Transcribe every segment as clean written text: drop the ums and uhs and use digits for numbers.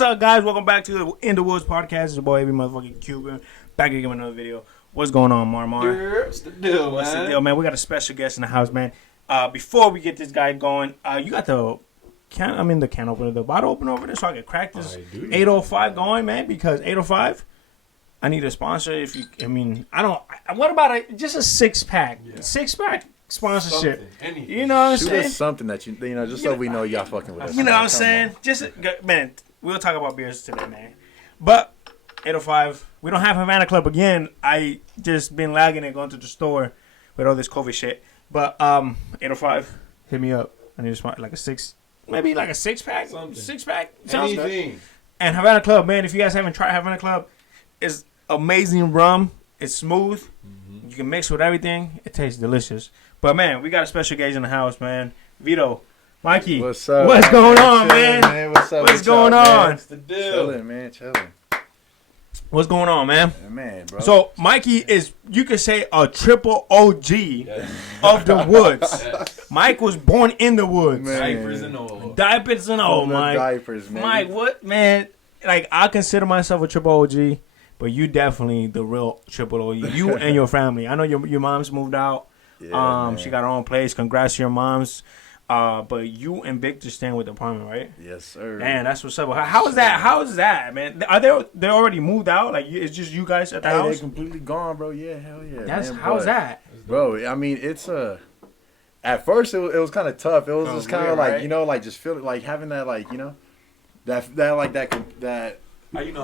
What's up, guys? Welcome back to the In the Woods podcast. It's your boy, every motherfucking Cuban. Back again with another video. What's going on, Marmar? What's the deal, man? What's the deal, man? We got a special guest in the house, man. Before we get this guy going, you got the can opener, the bottle opener over there, so I can crack this 805 going, man. Because 805, I need a sponsor. What about just a 6-pack? Yeah. 6-pack sponsorship. You know what I'm saying? Shoot us something that just so we know y'all fucking with us. You know what I'm saying? Man, we'll talk about beers today, man. But 805, we don't have Havana Club again. I just been lagging and going to the store with all this COVID shit. But 805, hit me up. I need a spot like a 6-pack. Something. 6-pack. Sounds Anything. good. And Havana Club, man. If you guys haven't tried Havana Club, it's amazing rum. It's smooth. Mm-hmm. You can mix with everything. It tastes delicious. But man, we got a special guest in the house, man. Vito, Mikey. What's up? What's going on, man? What's up? What's going on? What's the deal? Chilling, man. Chilling. What's going on, man? Yeah, man, bro. So Mikey is, you could say, a triple OG of the woods. Yes. Mike was born in the woods. Man. Diapers and all. Diapers and all, Mike. Diapers, man. Mike, what, man? Like, I consider myself a triple OG, but you definitely the real triple OG. You and your family. I know your mom's moved out. Yeah, she got her own place. Congrats to your moms. But you and Victor staying with the apartment, right? Yes, sir. Man, that's what's up. How is that? How is that, man? Are they already moved out? Like, it's just you guys at the house? They're completely gone, bro. Yeah, hell yeah. How's that? Bro, I mean, it's at first it was kind of tough. It was just kind of like, right? you know, like just feeling like having that, like, you know, that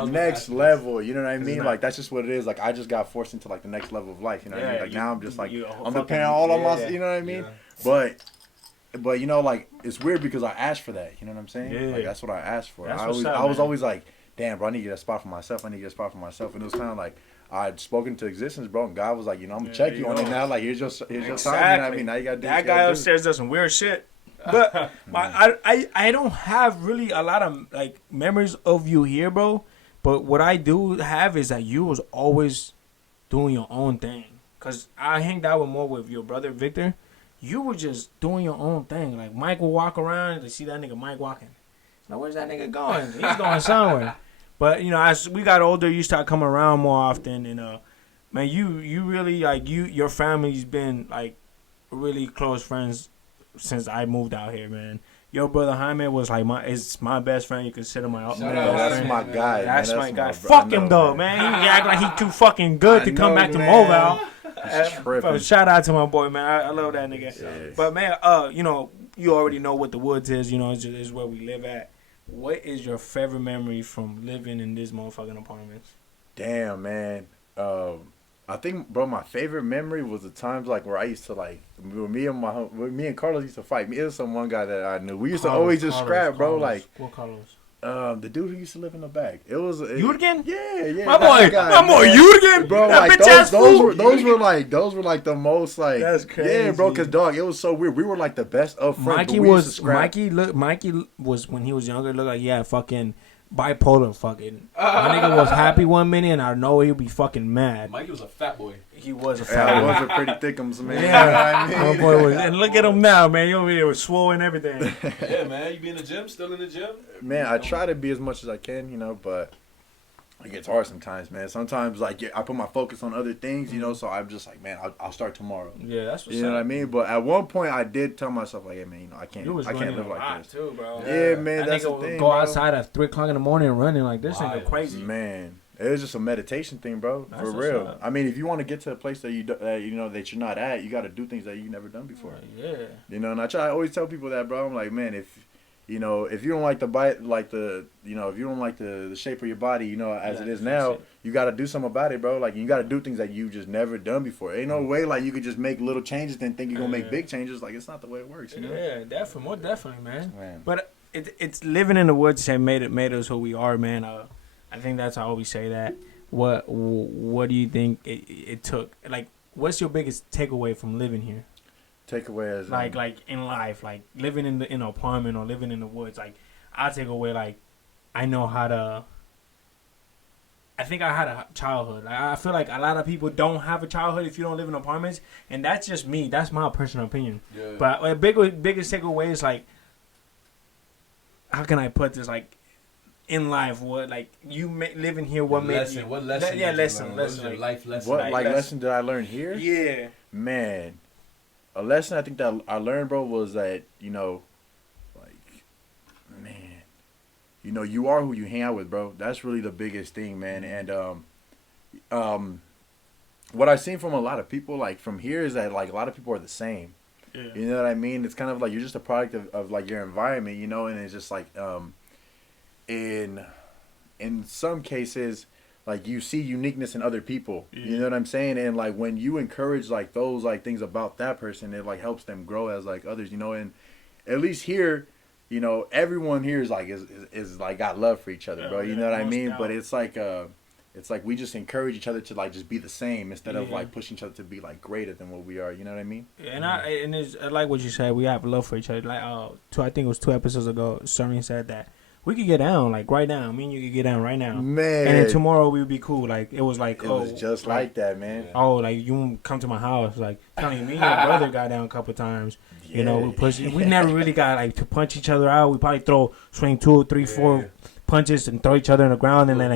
next level, you know what I mean? Like, that's just what it is. Like, I just got forced into like the next level of life, you know what I mean? Like, now I'm just like, I'm depending all on myself, you know what I mean? Yeah. But you know, like, it's weird because I asked for that, you know what I'm saying? Yeah. Like, that's what I asked for. That's I was always like, damn, bro, I need to get a spot for myself. And it was kind of like, I'd spoken to existence, bro, and God was like, you know, I'm gonna check you on it now. Like, here's your time. You know what I mean? Now you gotta do that guy upstairs does some weird shit. But I don't have really a lot of like memories of you here, bro. But what I do have is that you was always doing your own thing. Cause I hanged out more with your brother Victor. You were just doing your own thing. Like, Mike will walk around and see that nigga Mike walking. Now, where's that nigga going? He's going somewhere. But, you know, as we got older, you start coming around more often. And, man, you really, like, your family's been, like, really close friends since I moved out here, man. Your brother Jaime was, like, my best friend. You consider my best friend. That's my guy. That's man. my guy. Bro. Fuck him, though, man. He act like he too fucking good to come back to Mobile. Shout out to my boy, man. I love that nigga. Yes. But man, you know, you already know what the woods is. You know, it's where we live at. What is your favorite memory from living in this motherfucking apartment? Damn, man. I think, bro, my favorite memory was the times like where I used to like me and Carlos used to fight. It was one guy that I knew. We used to always just scrap, bro. Like, what Carlos? The dude who used to live in the back. It was Jurgen? Yeah. My boy Jurgen, bro. Like those were like the most like. That's crazy. Yeah, bro. Cause dog, it was so weird. We were like the best of friends. Mikey was when he was younger. Looked like fucking bipolar. Fucking my nigga was happy one minute, and I know he'd be fucking mad. Mikey was a fat boy. He was a fat boy. He was a pretty thickums, man. Yeah, you know my boy was. And look at him now, man. You over here with swole and everything. Yeah, man. You be in the gym? Still in the gym? Man, I try to be as much as I can, you know, but it gets hard sometimes, man. Sometimes, like, I put my focus on other things, you know, so I'm just like, man, I'll start tomorrow. Yeah, that's what's You know what I mean? But at one point, I did tell myself, like, hey, man, you know, I can't live like this. Too, bro. Yeah, man, that's the thing, go outside at 3 o'clock in the morning and running like this ain't crazy. Man, it was just a meditation thing, bro. For real. I mean, if you want to get to a place that that you're not at, you got to do things that you've never done before. Yeah. You know, and I always tell people that, bro. I'm like, man, if you don't like if you don't like the shape of your body, you know, as it is now, you got to do something about it, bro. Like, you got to do things that you just never done before. Ain't no way, like, you could just make little changes and think you're going to make big changes. Like, it's not the way it works, you know? Yeah, definitely. More definitely, man. But it's living in the woods that made us who we are, man. I think that's how I always say that. What do you think it took? Like, what's your biggest takeaway from living here? Takeaway as like in life, like living in an apartment or living in the woods. Like, I take away, like, I know how to. I think I had a childhood. Like, I feel like a lot of people don't have a childhood if you don't live in apartments, and that's just me. That's my personal opinion. Yeah. But biggest takeaway is, like, how can I put this? Like, in life? What like you living here? What made lesson? you? What lesson? Yeah, did you lesson. learn? What was your Like, life lesson? What Like, like lesson. lesson did I learn here? yeah. Man, a lesson I think that I learned, bro, was that like, man, you are who you hang out with, bro. That's really the biggest thing, man. And what I've seen from a lot of people, like from here, is that like a lot of people are the same. Yeah. You know what I mean? It's kind of like you're just a product of like your environment, and it's just like in some cases, like you see uniqueness in other people. Yeah. You know what I'm saying? And like when you encourage like those like things about that person, it like helps them grow as like others, and at least here, everyone here is like is like got love for each other, Yeah, bro. You yeah, know what I most mean? doubt. But it's like we just encourage each other to like just be the same instead of Yeah. like pushing each other to be like greater than what we are. You know what I mean? And I like what you said. We have love for each other. Like I think it was 2 episodes ago. Sterling said that we could get down like right now. Me and you could get down right now. Man, And then tomorrow we would be cool. Like it was like it was just like that, man. Oh, like you come to my house, like telling me and your brother got down a couple times. You know, we never really got like to punch each other out. We probably swing 2 or 3, 4 punches and throw each other on the ground, and then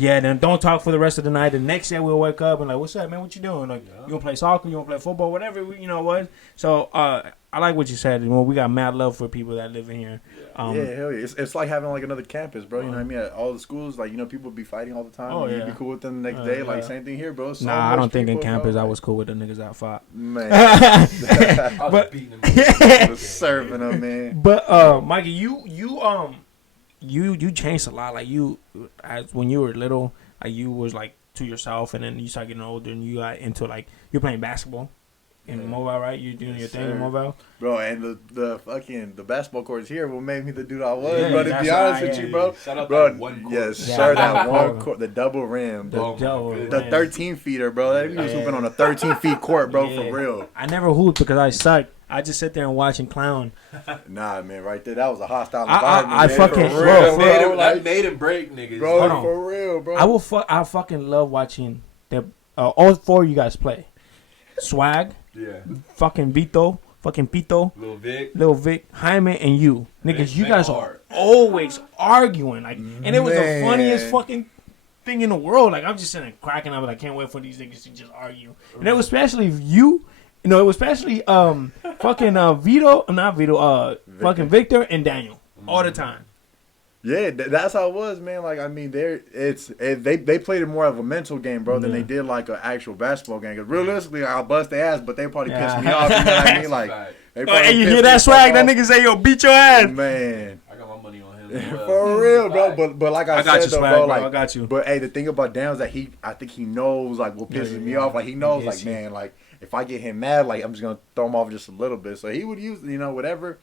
then don't talk for the rest of the night. The next day we'll wake up and like, what's up, man? What you doing? Like, you gonna play soccer? You gonna play football? Whatever it was. So I like what you said. We got mad love for people that live in here. Hell yeah. It's like having like another campus, bro. You know what I mean? At all the schools, like people be fighting all the time. Oh, You'd yeah. be cool with them the next day. Like same thing here, bro. So I much don't think in people, campus bro. I was cool with the niggas that fought. Man, I was beating him. serving them, man. But Mikey, you changed a lot. Like as when you were little, like you was like to yourself, and then you started getting older, and you got into like you're playing basketball in Mobile, right? You're doing your thing in Mobile, bro. And the basketball courts here what made me the dude I was, Yeah, bro. To that's be honest right, with yeah. you, bro. Shout out Bro, that one court. yes, Yeah, sir. that That one court. court, the double rim, the double the rim. 13 feeder, bro. That was hooping on a 13 feet court, bro, Yeah. for real. I never hooped because I sucked. I just sit there and watch and clown. Nah, man, right there, that was a hostile I environment. man, fucking- for bro, real, bro. That made him break niggas. Bro, Hold on. for real, bro. I fucking love watching the all 4 of you guys play. Swag, Yeah. fucking Vito, fucking Pito, Lil Vic. Vic, Jaime, and you. Niggas, you Man, guys hard. are always arguing. Like, and it was the Man. funniest fucking thing in the world. Like, I'm just sitting there cracking up. I can't wait for these niggas to just argue. And it was especially you. It was especially fucking Vito, not Vito, fucking Victor and Daniel all the time. Yeah, that's how it was, man. Like, I mean, they played it more of a mental game, bro, than they did like an actual basketball game. Because realistically, I'll bust their ass, but they probably pissed me off. You know what I mean? Like, they probably Hey, you pissed hear me that the swag? fuck That off. nigga say, yo, beat your ass. Man. I got my money on him. as well. For real, bro. But like I I got said, you, though, swag, bro, bro. like, I got you. But hey, the thing about Dan is that I think he knows like what pisses me off. Like he knows, Yes, like man, like if I get him mad, like I'm just gonna throw him off just a little bit. So he would use, whatever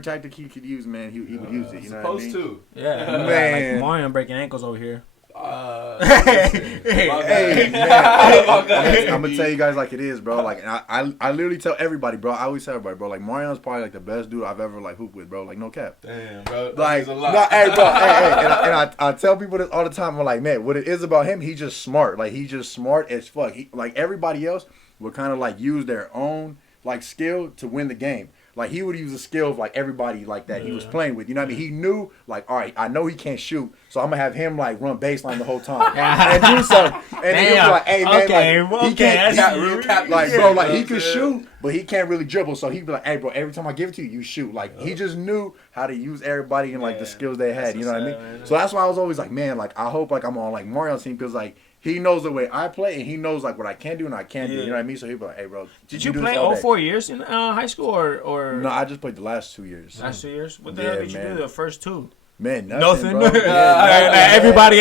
tactic he could use, man. He would use it. You know what I mean? Supposed to. Yeah, Man. like Mario breaking ankles over here. Hey, man, I'm gonna tell you guys like it is, bro. Like I literally tell everybody, bro. I always tell everybody, bro. Like Marion's probably like the best dude I've ever like hooped with, bro. Like no cap. Damn, bro. Like, That means a lot. no, hey, bro, hey, and I tell people this all the time. I'm like, man, what it is about him, he's just smart. Like he's just smart as fuck. Like everybody else would kind of like use their own like skill to win the game. Like he would use the skill of like everybody like that he was playing with. You know what I mean? He knew like, all right, I know he can't shoot, so I'm gonna have him like run baseline the whole time and do something. And then he'll be like, hey man, like, he can't, that's real captain. like bro, like You know he what could I'm saying? shoot, but he can't really dribble. So he'd be like, hey bro, every time I give it to you, you shoot. Like he just knew how to use everybody and like the skills they had. You know what I mean? So that's why I was always like, man, like I hope like I'm on like Mario's team because like. He knows the way I play, and he knows like what I can do and I can't do. You know what I mean? So he'd be like, "Hey, bro, Did you do play this all all day." 4 years in high school or? No, I just played the last 2 years. Last 2 years. What the hell did you man. do the first 2? Man, Nothing. bro. Yeah, everybody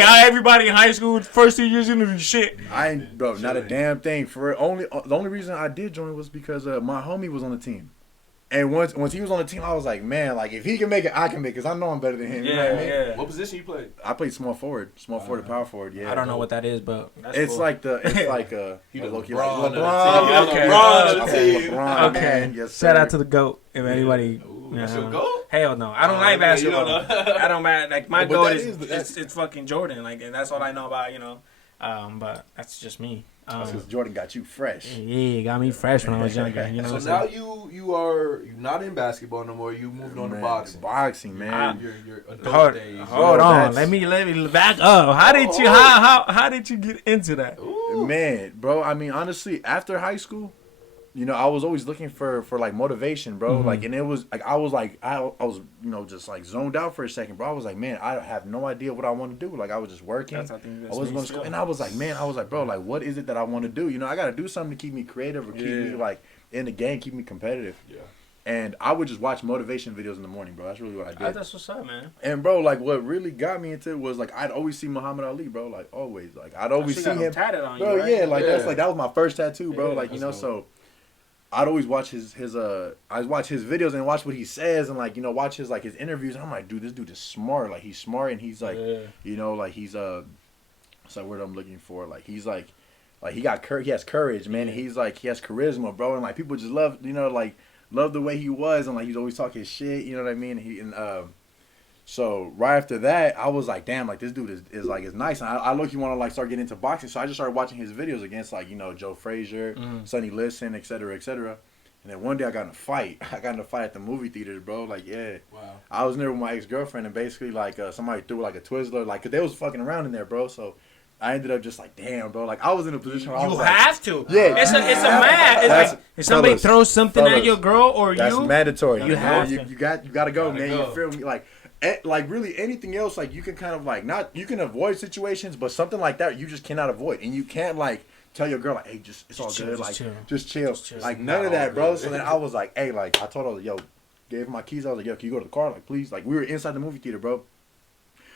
in high school first 2 years into the shit. I ain't, bro, not a damn thing. For the only reason I did join was because my homie was on the team. And once he was on the team, I was like, man, like if he can make it, I can make it. Cause I know I'm better than him. You know what I mean? What position you played? I played small forward to power forward. Yeah, I don't know what that is, but that's It's cool. like He the low-key LeBron like of the LeBron. team. Okay. LeBron of the I play team. LeBron, Okay. man. Yes, Shout sir. out to the GOAT. If anybody, That's your goal? Hell no, I don't Oh, like okay, basketball. you don't know. I don't like my But GOAT that is is- it's fucking Jordan. Like, and that's all I know about. But that's just me. That's because Jordan got you fresh. Yeah, got me fresh when I was younger. You know So what I'm now saying? you're not in basketball no more. You moved on to boxing. Boxing, man. Your adult days. Hold on. Let me back up. How did you get into that? Ooh. Man, bro, I mean, honestly, after high school, you know, I was always looking for like motivation, bro. Mm-hmm. Like, and it was like I was you know, just like zoned out for a second, bro. I was like, man, I have no idea what I want to do. Like, I was just working. I wasn't going to school, and I was like, bro, like, what is it that I want to do? You know, I got to do something to keep me creative or keep me like in the game, keep me competitive. Yeah. And I would just watch motivation videos in the morning, bro. That's really what I did. That's what's up, man. And bro, like, what really got me into it was like I'd always see Muhammad Ali, bro. Like, always, like I'd always see him tatted on bro. You, right? Yeah, like that was my first tattoo, bro. Yeah, like, you know, cool. so I'd always watch I'd watch his videos and watch what he says and like, you know, watch his like his interviews. And I'm like, dude, this dude is smart. Like, he's smart and he's like, you know, like he's what's that word I'm looking for? Like, he's like he has courage, man. And he's like he has charisma, bro. And like people just love, you know, like love the way he was and like he's always talking shit. You know what I mean? So right after that, I was like, damn, like this dude is like is nice. And I look, you want to like start getting into boxing. So I just started watching his videos against like, you know, Joe Frazier, Sonny Liston, et cetera, et cetera. And then one day I got in a fight. I got in a fight at the movie theaters, bro. Like, yeah. Wow. I was there with my ex-girlfriend and basically like somebody threw like a Twizzler. Like, cause they was fucking around in there, bro. So I ended up just like, damn, bro. Like I was in a position where I was You like, have to. Yeah. It's a man. It's like if somebody throws something at your girl or that's mandatory. You have to. You got to go, man. Go. You feel me? Like really anything else, like you can kind of like you can avoid situations, but something like that you just cannot avoid, and you can't like tell your girl like, hey, it's all chill, good, just like chill. just chill, like Not none of that, all bro. good. So then I was like, hey, like I told her, yo, gave her my keys. I was like, yo, can you go to the car, like please? Like we were inside the movie theater, bro.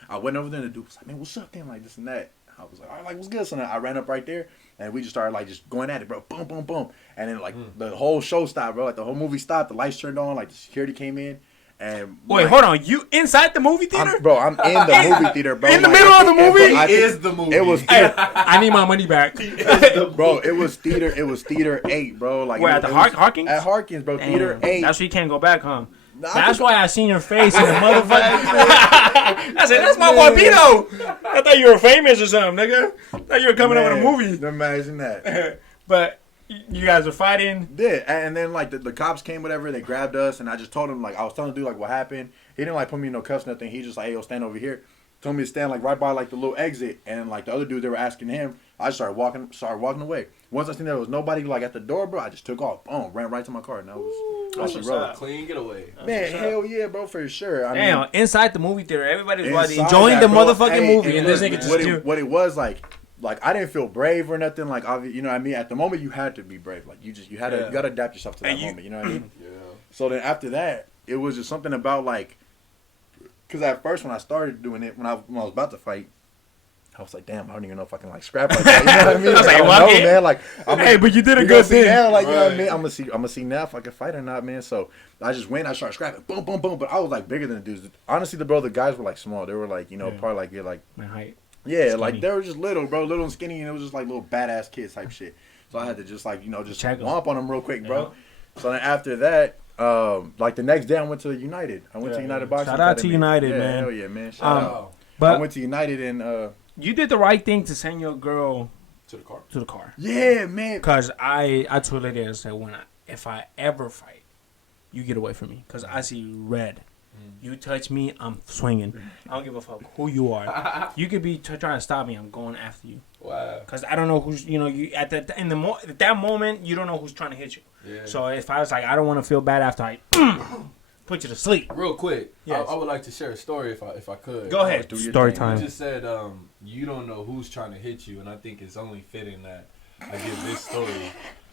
I went over there and the dude was like, man, what's up, damn, like this and that. I was like, all right, like what's good? So then I ran up right there and we just started like just going at it, bro. Boom, boom, boom, and then like the whole show stopped, bro. Like the whole movie stopped. The lights turned on. Like the security came in. And wait, like, hold on. You inside the movie theater? I'm in the movie theater, bro. In the middle of the movie? I think Is the movie. It was Hey, I need my money back. bro. It was theater 8, bro. Like Where at the Harkins? At Harkins, bro. Damn. Theater 8. That's why you can't go back, huh? Nah, That's why I seen your face in the motherfucker. I said, that's my boy Vito. I thought you were famous or something, nigga. I thought you were coming up with a movie. Imagine that. But you guys were fighting. Yeah, and then like the cops came, whatever. They grabbed us, and I just told him like I was telling the dude like what happened. He didn't like put me in no cuffs, nothing. He just like, hey, yo, stand over here. Told me to stand like right by like the little exit, and like the other dude they were asking him. I just started walking away. Once I seen there was nobody like at the door, bro, I just took off. Boom, ran right to my car, and that was what's Clean getaway. Man, hell yeah, bro, for sure. I Damn, mean, inside the movie theater, everybody was inside enjoying that, the bro, motherfucking hey, movie, and this nigga just what it was like I didn't feel brave or nothing. Like, you know what I mean? At the moment, you had to be brave. Like, you got to adapt yourself to that moment. You know what I mean? Yeah. So then after that, it was just something about like, because at first when I started doing it, when I was about to fight, I was like, damn, I don't even know if I can like scrap like that. You know what I mean? I was like, I don't well, know, okay. man. Like, Hey, but you did a we good gonna see thing. now, like, you know what I Right. mean? I'm gonna see now if I can fight or not, man. So I just went, I started scrapping, boom, boom, boom. But I was like bigger than the dudes. Honestly, the guys were like small. They were like, you know, probably like My height. yeah, Skinny. like they were just little, bro, little and skinny, and it was just like little badass kids type shit. So I had to just like, you know, just Check 'em. womp on them real quick, bro. So then after that, like the next day I went to United. I went to United Boxing Shout out to Academy. United, Yeah, man. Hell yeah, man. Shout out. I But went to United and you did the right thing to send your girl To the car. to the car. yeah, man. Cause I told her that I said if I ever fight, you get away from me. Cause I see red. You touch me, I'm swinging. I don't give a fuck who you are. You could be trying to stop me. I'm going after you. Wow. Cause I don't know who's you at that moment you don't know who's trying to hit you. Yeah. So if I was like I don't want to feel bad after I put you to sleep. Real quick, Yes. I would like to share a story if I could. Go ahead. do your Story thing. time. You just said you don't know who's trying to hit you, and I think it's only fitting that I give this story.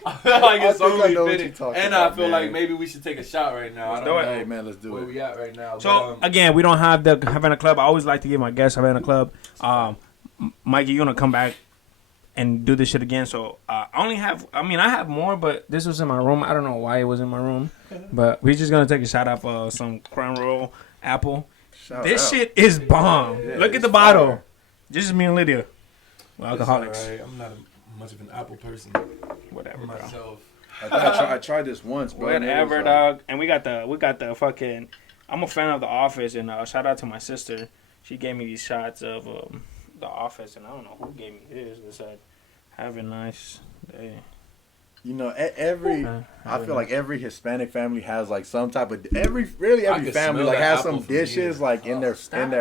I feel like it's think I only know what you're fitting, talking and about, I feel man. like maybe we should take a shot right now. I Let's don't do it. know Hey, man, let's do where it. we at right now. So but, again, we don't have the Havana Club. I always like to give my guests Havana Club. Mikey, you're gonna come back and do this shit again. So I have more, but this was in my room. I don't know why it was in my room, but we're just gonna take a shot off some Crown Royal Apple. Shout This out. shit is bomb. Yeah, Look at it's the bottle. fire. This is me and Lydia. We're it's alcoholics. alright. I'm not much of an Apple person Whatever, bro. myself. I tried this once, bro. and it was Whatever, like- dog. And we got the fucking. I'm a fan of The Office, and shout out to my sister. She gave me these shots of The Office, and I don't know who gave me this. It said Have a nice day. You know, every I feel like every Hispanic family has like some type of every I family can smell like that has apple some from dishes here. like in their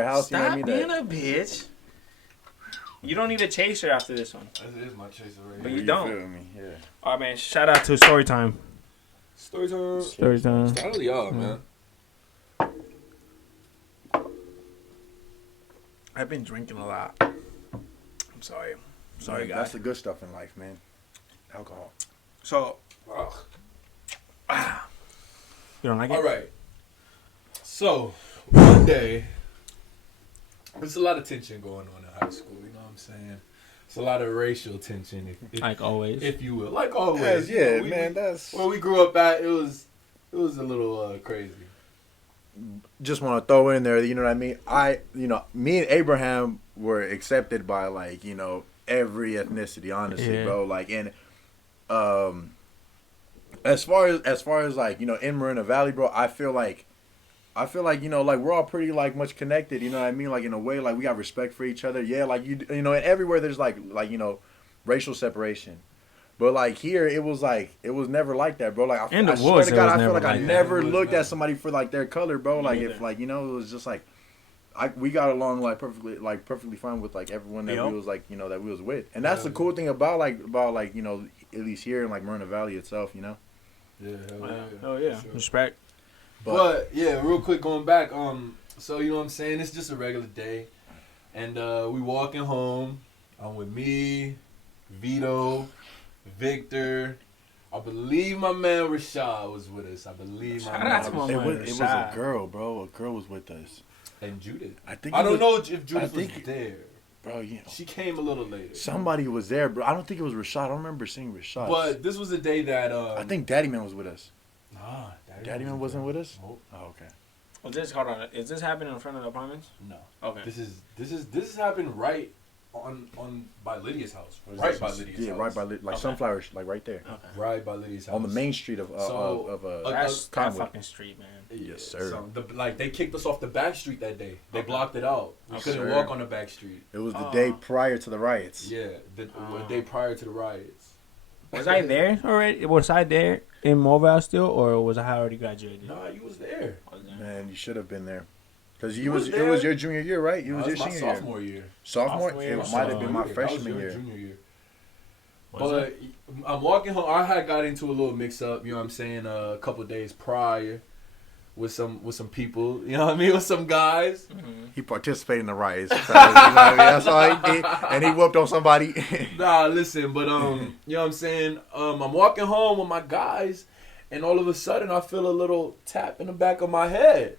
house. You know what I mean? Stop being a bitch. You don't need a chaser after this one. This is my chaser right But here. you don't. Feel me? Yeah. All right, man. Shout out to Storytime. Story time. Storytime. Shout out to y'all, man. I've been drinking a lot. I'm sorry. Sorry, Yeah, guys. that's the good stuff in life, man. Alcohol. So, Ugh. you don't like it? All right. So, one day, there's a lot of tension going on in high school. You know what I'm saying? It's a lot of racial tension, if Like always. if you will, like always. Yeah, You know, man. That's where we grew up at, it was a little crazy. just want to throw in there. You know what I mean? Me and Abraham were accepted by like every ethnicity. Honestly, Yeah. bro. Like and as far as like in Marina Valley, bro, I feel like like we're all pretty like much connected, you know what I mean, like in a way, like we got respect for each other, yeah, like and everywhere there's like racial separation, but like here it was never like that, bro. Like In the I swear woods, to it God, was I feel never like I like that. never In the woods, looked never. at somebody for like their color, bro. Me Like neither. if like it was just like we got along like perfectly fine with like everyone that Yep. we was like that we was with, and that's the cool thing about at least here in like Marina Valley itself, Yeah, Oh, yeah. for sure. Respect. But yeah, real quick going back, so you know what I'm saying, it's just a regular day, and we walking home. I'm with me, Vito, Victor. I believe my man Rashad was with us. I believe my Shout man out to my Rashad. man. it was a Rashad. girl, bro. A girl was with us. And Judith. I think I it don't was- know if Judith I was think- there. Bro, She came a little later. somebody was there, bro. I don't think it was Rashad. I don't remember seeing Rashad. But this was the day that I think Daddy Man was with us. Nah, Daddy Man wasn't with us? Nope. Oh, okay. Hold on. Is this happening in front of the apartments? No. Okay. This is happened right on by Lydia's house. Right by Lydia's house. Yeah, right by like Okay. sunflowers, like right there Okay. Right by Lydia's house. on the main street of That's that Conway. fucking street, man. Yeah, Yes, sir. So they kicked us off the back street that day. They Okay. blocked it out. We Yes, couldn't sir. walk on the back street. It was the Oh. day prior to the riots. Yeah, the day prior to the riots. Was I there already? Was I there in Mobile still, or was I already graduated? Nah, you was there. I was there. Man, you should have been there. Because You was it there? was your junior year, right? You Nah, was your it's my senior year. sophomore year. Sophomore? Sophomore year It was might have been my That was freshman your year. junior year. Was But I'm walking home. I had got into a little mix up, you know what I'm saying, a couple days prior with some people, you know what I mean, with some guys. He participated in the riots. So, you know what I mean? That's all he did. And he whooped on somebody. Nah, listen, but you know what I'm saying? I'm walking home with my guys, and all of a sudden I feel a little tap in the back of my head.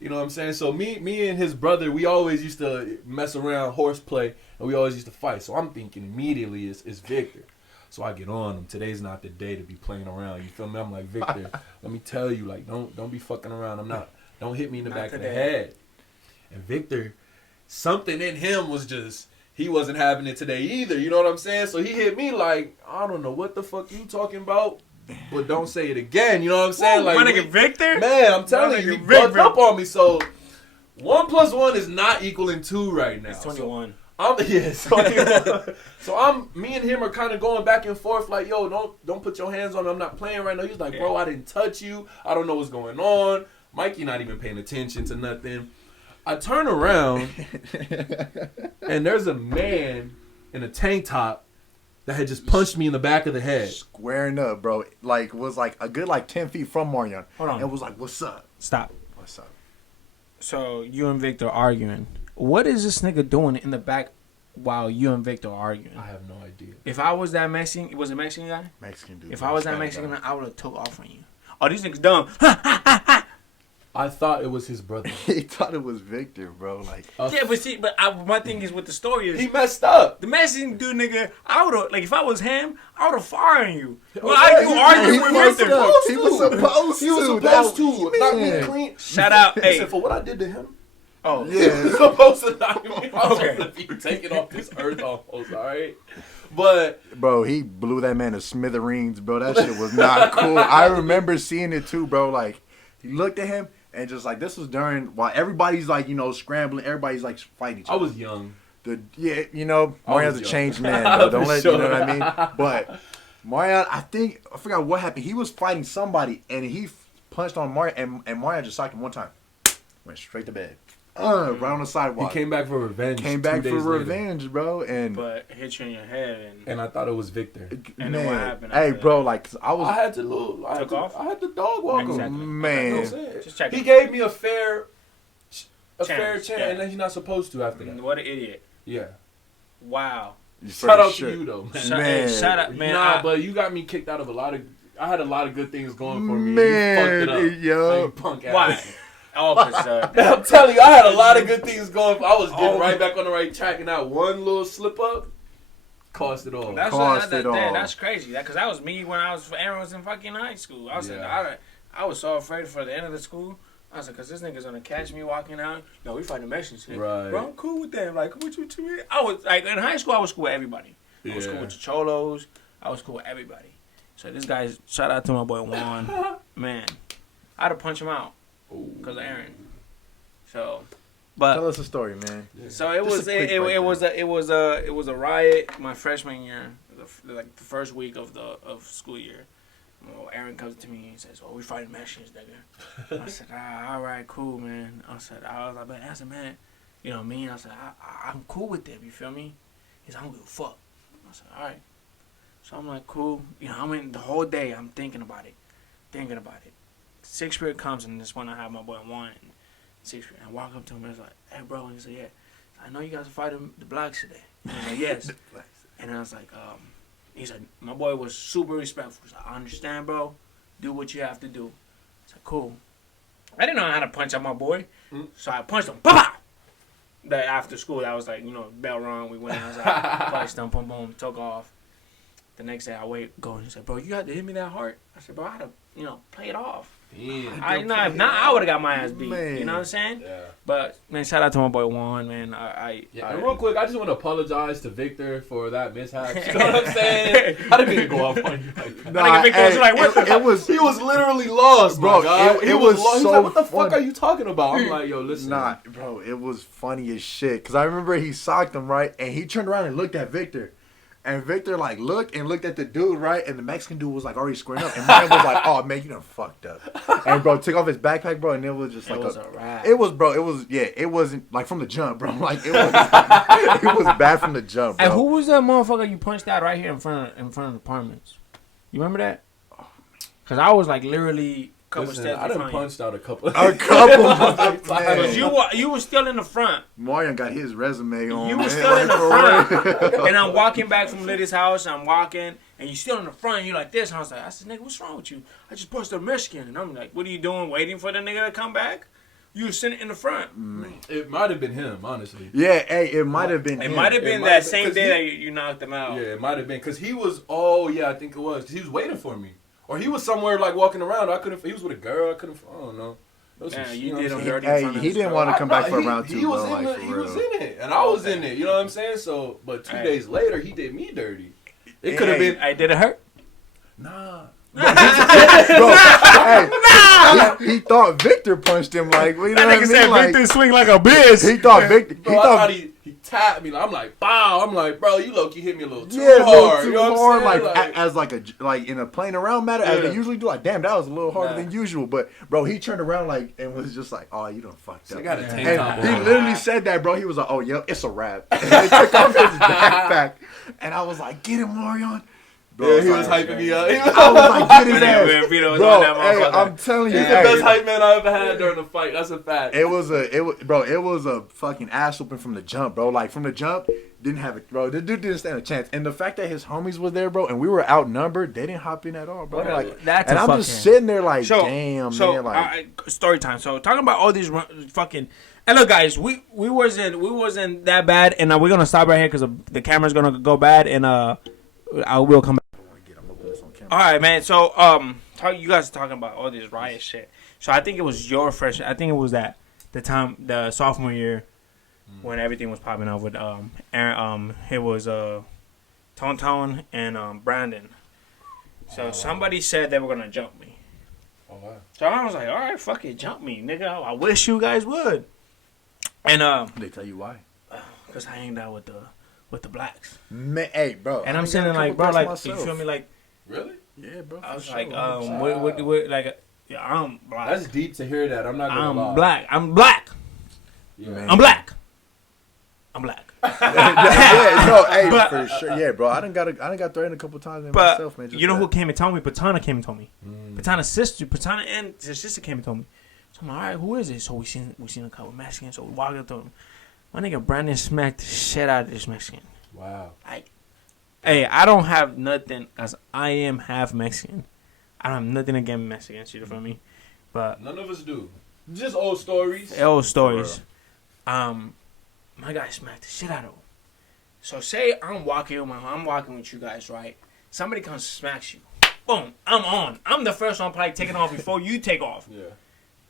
You know what I'm saying? So me and his brother, we always used to mess around, horseplay, and we always used to fight. So I'm thinking immediately it's Victor. So I get on him. Today's not the day to be playing around. You feel me? I'm like, Victor, let me tell you, like, don't be fucking around. Don't hit me in the Not back of the today. head. And Victor, something in him was just, he wasn't having it today either. You know what I'm saying? So he hit me like, I don't know what the fuck you talking about, but don't say it again. You know what I'm saying? My Like, nigga Victor? man, I'm telling you, he nigga bucked Victor. up on me. So 1 + 1 is not equaling 2 right now. It's So 21. So me and him are kind of going back and forth like, yo, don't put your hands on me. I'm not playing right now. He's like, bro, I didn't touch you. I don't know what's going on. Mikey not even paying attention to nothing. I turn around and there's a man in a tank top that had just punched me in the back of the head. Squaring up, bro. Like, was like a good like 10 feet from Marion. Hold on. And was like, what's up? Stop. What's up? So you and Victor arguing. What is this nigga doing in the back while you and Victor are arguing? I have no idea. If I was that Mexican, was it Mexican guy? Mexican dude. If bro. I was that Hispanic Mexican, guy. I would have took off on you. Oh, these niggas dumb. I thought it was his brother. He thought it was Victor, bro. Like, Yeah, but see, my thing is with the story is He messed up. the Mexican dude, nigga. I would have, like, if I was him, I would have fired you. Well, yeah, you he- arguing he with was Victor. supposed he was supposed He was to. supposed to. That- Knock me man. clean. Shout out, He hey. said, for what I did to him. Oh, Yeah. He's supposed to knock me off. Okay. Okay. Be taken off this earth almost, all right? But Bro, he blew that man to smithereens, bro. That shit was not cool. I remember seeing it too, bro. Like, he looked at him and just like, this was during, while everybody's like, scrambling, everybody's like fighting each I other. was young. you know, Marion's a changed man, though. Don't let, sure. you know what I mean? But Marion, I forgot what happened. He was fighting somebody, and he punched on Marion, and Marion just socked him one time. Went straight to bed. Right on the sidewalk. He came back for revenge. Bro. But hit you in your head. And I thought it was Victor. And then what happened? Hey, bro, like, I had the dog walk him. Exactly. Man. Just check He it. gave me a fair chance, yeah. and then he's not supposed to after that. What an idiot. Yeah. Wow. Shout out to you, though, man. Man. Shout out, man. Nah, but you got me kicked out of a lot of... I had a lot of good things going for me. Man, You fucked it up. yo. Like, punk ass. Why? Oh, because I'm telling you, I had a lot of good things going. I was getting right back on the right track, and that one little slip up cost it all. That's crazy. Because that was me when Aaron was in fucking high school. I was so afraid for the end of the school. I was like, because this nigga's going to catch me walking out. Yo, we fighting Mexicans today. Right. Bro, I'm cool with that. Like, what you mean? I was, like, in high school, I was cool with everybody. I was cool with the Cholos. I was cool with everybody. So this guy, shout out to my boy Juan. Man, I had to punch him out because of Aaron. So, but Tell us a story, man. so it Just was a quick it was a riot my freshman year, the first week of school year. Well, Aaron comes to me and says, "Oh, we fighting Mexicans, nigga." I said, all right, cool, man. I said, man, you know me. I said, I'm cool with them. You feel me? He said, I don't give a fuck. I said, all right. So I'm like, cool. You know, I mean, the whole day I'm thinking about it. Sixth period comes, and this one I have my boy Juan. Sixth period, I walk up to him and I was like, hey, bro. And he said, yeah. I know you guys are fighting the blacks today. And I was like, yes. And I was like, he said, my boy was super respectful. He said, I understand, bro. Do what you have to do. I said, cool. I didn't know how to punch out my boy. So I punched him. Bah! That after school, that was like, you know, bell rung. We went outside, punched him, boom, boom, took off. The next day, I go and he said, bro, you had to hit me that hard? I said, bro, I had to, you know, play it off. Yeah. If not, I would have got my ass beat. Man. You know what I'm saying? Yeah. But, man, shout out to my boy Juan, man. And real quick, I just want to apologize to Victor for that mishap. You know what I'm saying? I didn't mean to go off on you like that. Nah, Victor was like, what the He was literally lost, Bro, bro. it was lost. He's so like, what the funny. fuck are you talking about? I'm like, yo, listen. Nah, bro, it was funny as shit. Because I remember he socked him, right? And he turned around and looked at Victor. And Victor, like, looked at the dude, right? And the Mexican dude was, like, already squaring up. And mine was like, oh, man, you done fucked up. And, bro, took off his backpack, bro, and it was just like was a wrap. It wasn't, like, from the jump, bro. Like, it was bad from the jump, bro. And who was that motherfucker you punched out right here in front of the apartments? You remember that? Because I was, like, literally a couple Listen, steps I done behind punched out a couple. Because you were still in the front. Marion got his resume on. You were man. still in the Like, front. And I'm walking back from Liddy's house. I'm walking, and you still in the front. And you're like this. And I was like, I said, nigga, what's wrong with you? I just punched a Mexican. And I'm like, what are you doing? Waiting for the nigga to come back? You were sitting in the front. It might have been him, honestly. Yeah, hey, it might have been It him. might have been that same day that you knocked him out. Yeah, it might have been. Because he was, I think it was. 'Cause he was waiting for me. Or he was somewhere, like, walking around. He was with a girl. I don't know. Yeah, you did him dirty. Hey, he didn't want to come back for round two. He was bro, he was in it, and I was in it. You know what I'm saying? So, but 2 days later, he did me dirty. It could have been. Hey, did it hurt? Nah. Bro, he thought Victor punched him. Like, you know what I mean? said Like, Victor swing like a bitch. he thought Victor. Bro, I thought he tapped me. I'm like, bow. I'm like, bro, you low-key hit me a little too Yeah, hard. too You know hard. what I'm Like, saying? as like in a playing around matter, as they usually do. Like, damn, that was a little harder Nah. than usual. But bro, he turned around like and was just like, oh, you done fucked up. I got a tank And top he on. literally said that, bro. He was like, oh, yep, it's a wrap. And he took off his backpack, and I was like, get him, Marion. Bro, Yeah, he was hyping me up. I was like, get his ass. When Vito was Bro, on that hey, motherfucker. I'm telling you, He's hey, the best hype man I ever had during the fight. That's a fact. It was a fucking ass whooping from the jump, bro. Like from the jump, didn't have it, bro. The dude didn't stand a chance. And the fact that his homies was there, bro, and we were outnumbered, they didn't hop in at all, bro. Like, That's and a I'm fucking... just sitting there like, damn, man. Like, story time. So talking about all these fucking... And look, guys, we wasn't that bad, and we're gonna stop right here because the camera's gonna go bad, and I will come back. All right, man. So, you guys are talking about all this riot shit. So I think it was your freshman. I think it was the sophomore year when everything was popping off with Aaron. It was Tone and Brandon. So somebody said they were gonna jump me. Oh, wow. So I was like, all right, fuck it, jump me, nigga. I wish you guys would. And they tell you why? because I hanged out with the blacks. Man, hey, bro. And I'm saying like, bro, like you feel me, like really? Yeah, bro. I was sure. like, what, like, yeah, I'm black. That's deep to hear that. I'm not gonna lie. I'm black. I'm black. Yeah. I'm black. I'm black. yeah, no, hey, But, for sure. Yeah, bro. I done got threatened a couple times But myself, man. you know who came and told me? Patana came and told me. Patana and his sister came and told me. So I'm like, all right, who is it? So we seen a couple Mexicans. So we walked up to him. My nigga Brandon smacked the shit out of this Mexican. Wow. Like, hey, I don't have nothing, cause I am half Mexican. I don't have nothing against Mexicans. You feel me? But none of us do. Just old stories. Old stories. My guy smacked the shit out of him. So say I'm walking with you guys, right? Somebody comes and smacks you. Boom, I'm on. I'm the first one probably taking off before you take off. Yeah.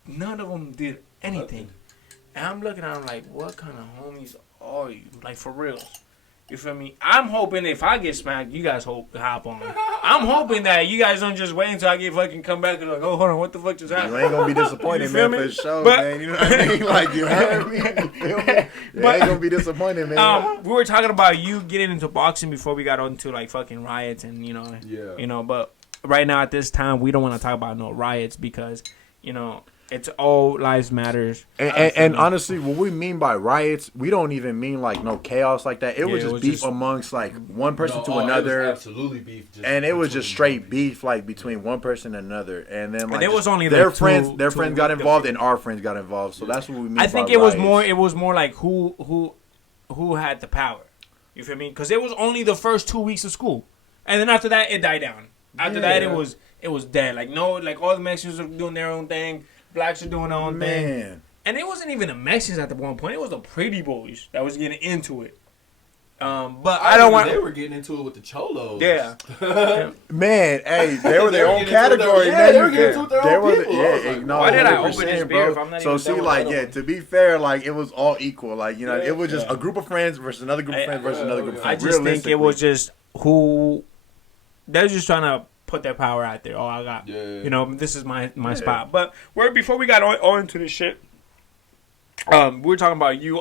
None of them did anything. And I'm looking at them like, what kind of homies are you? Like, for real. You feel me? I'm hoping if I get smacked, you guys hop on. I'm hoping that you guys don't just wait until I get fucking come back and like, oh, hold on, what the fuck just happened? You ain't gonna be disappointed, man, for sure, but, man. You know what I mean? Like, you heard me? You feel me? You ain't gonna be disappointed, man. We were talking about you getting into boxing before we got into, like, fucking riots and, but right now at this time, we don't want to talk about no riots because, it's all lives matters. And honestly, what we mean by riots, we don't even mean like no chaos like that. It was just beef amongst like one person to another. It was absolutely beef. And it was just straight beef like between one person and another. And then like and it was only their like friends got involved and our friends got involved. So that's what we mean. I think it was more like who had the power. You feel me? Because it was only the first 2 weeks of school, and then after that it died down. After that it was dead. Like all the Mexicans were doing their own thing. Blacks are doing their own thing. And it wasn't even the Mexicans at the one point. It was the pretty boys that was getting into it. But I don't want. They were getting into it with the cholos. Yeah. Man, hey, they were their own category. Man, they were getting into it with their own people. No, why did I open this beer if I'm not so even see, like, to be fair, like, it was all equal. Like, it was just a group of friends versus another group of friends versus another group of friends. I just think it was just who they're just trying to put their power out there. Oh, I got, this is my spot. But before we got all into this shit, we were talking about you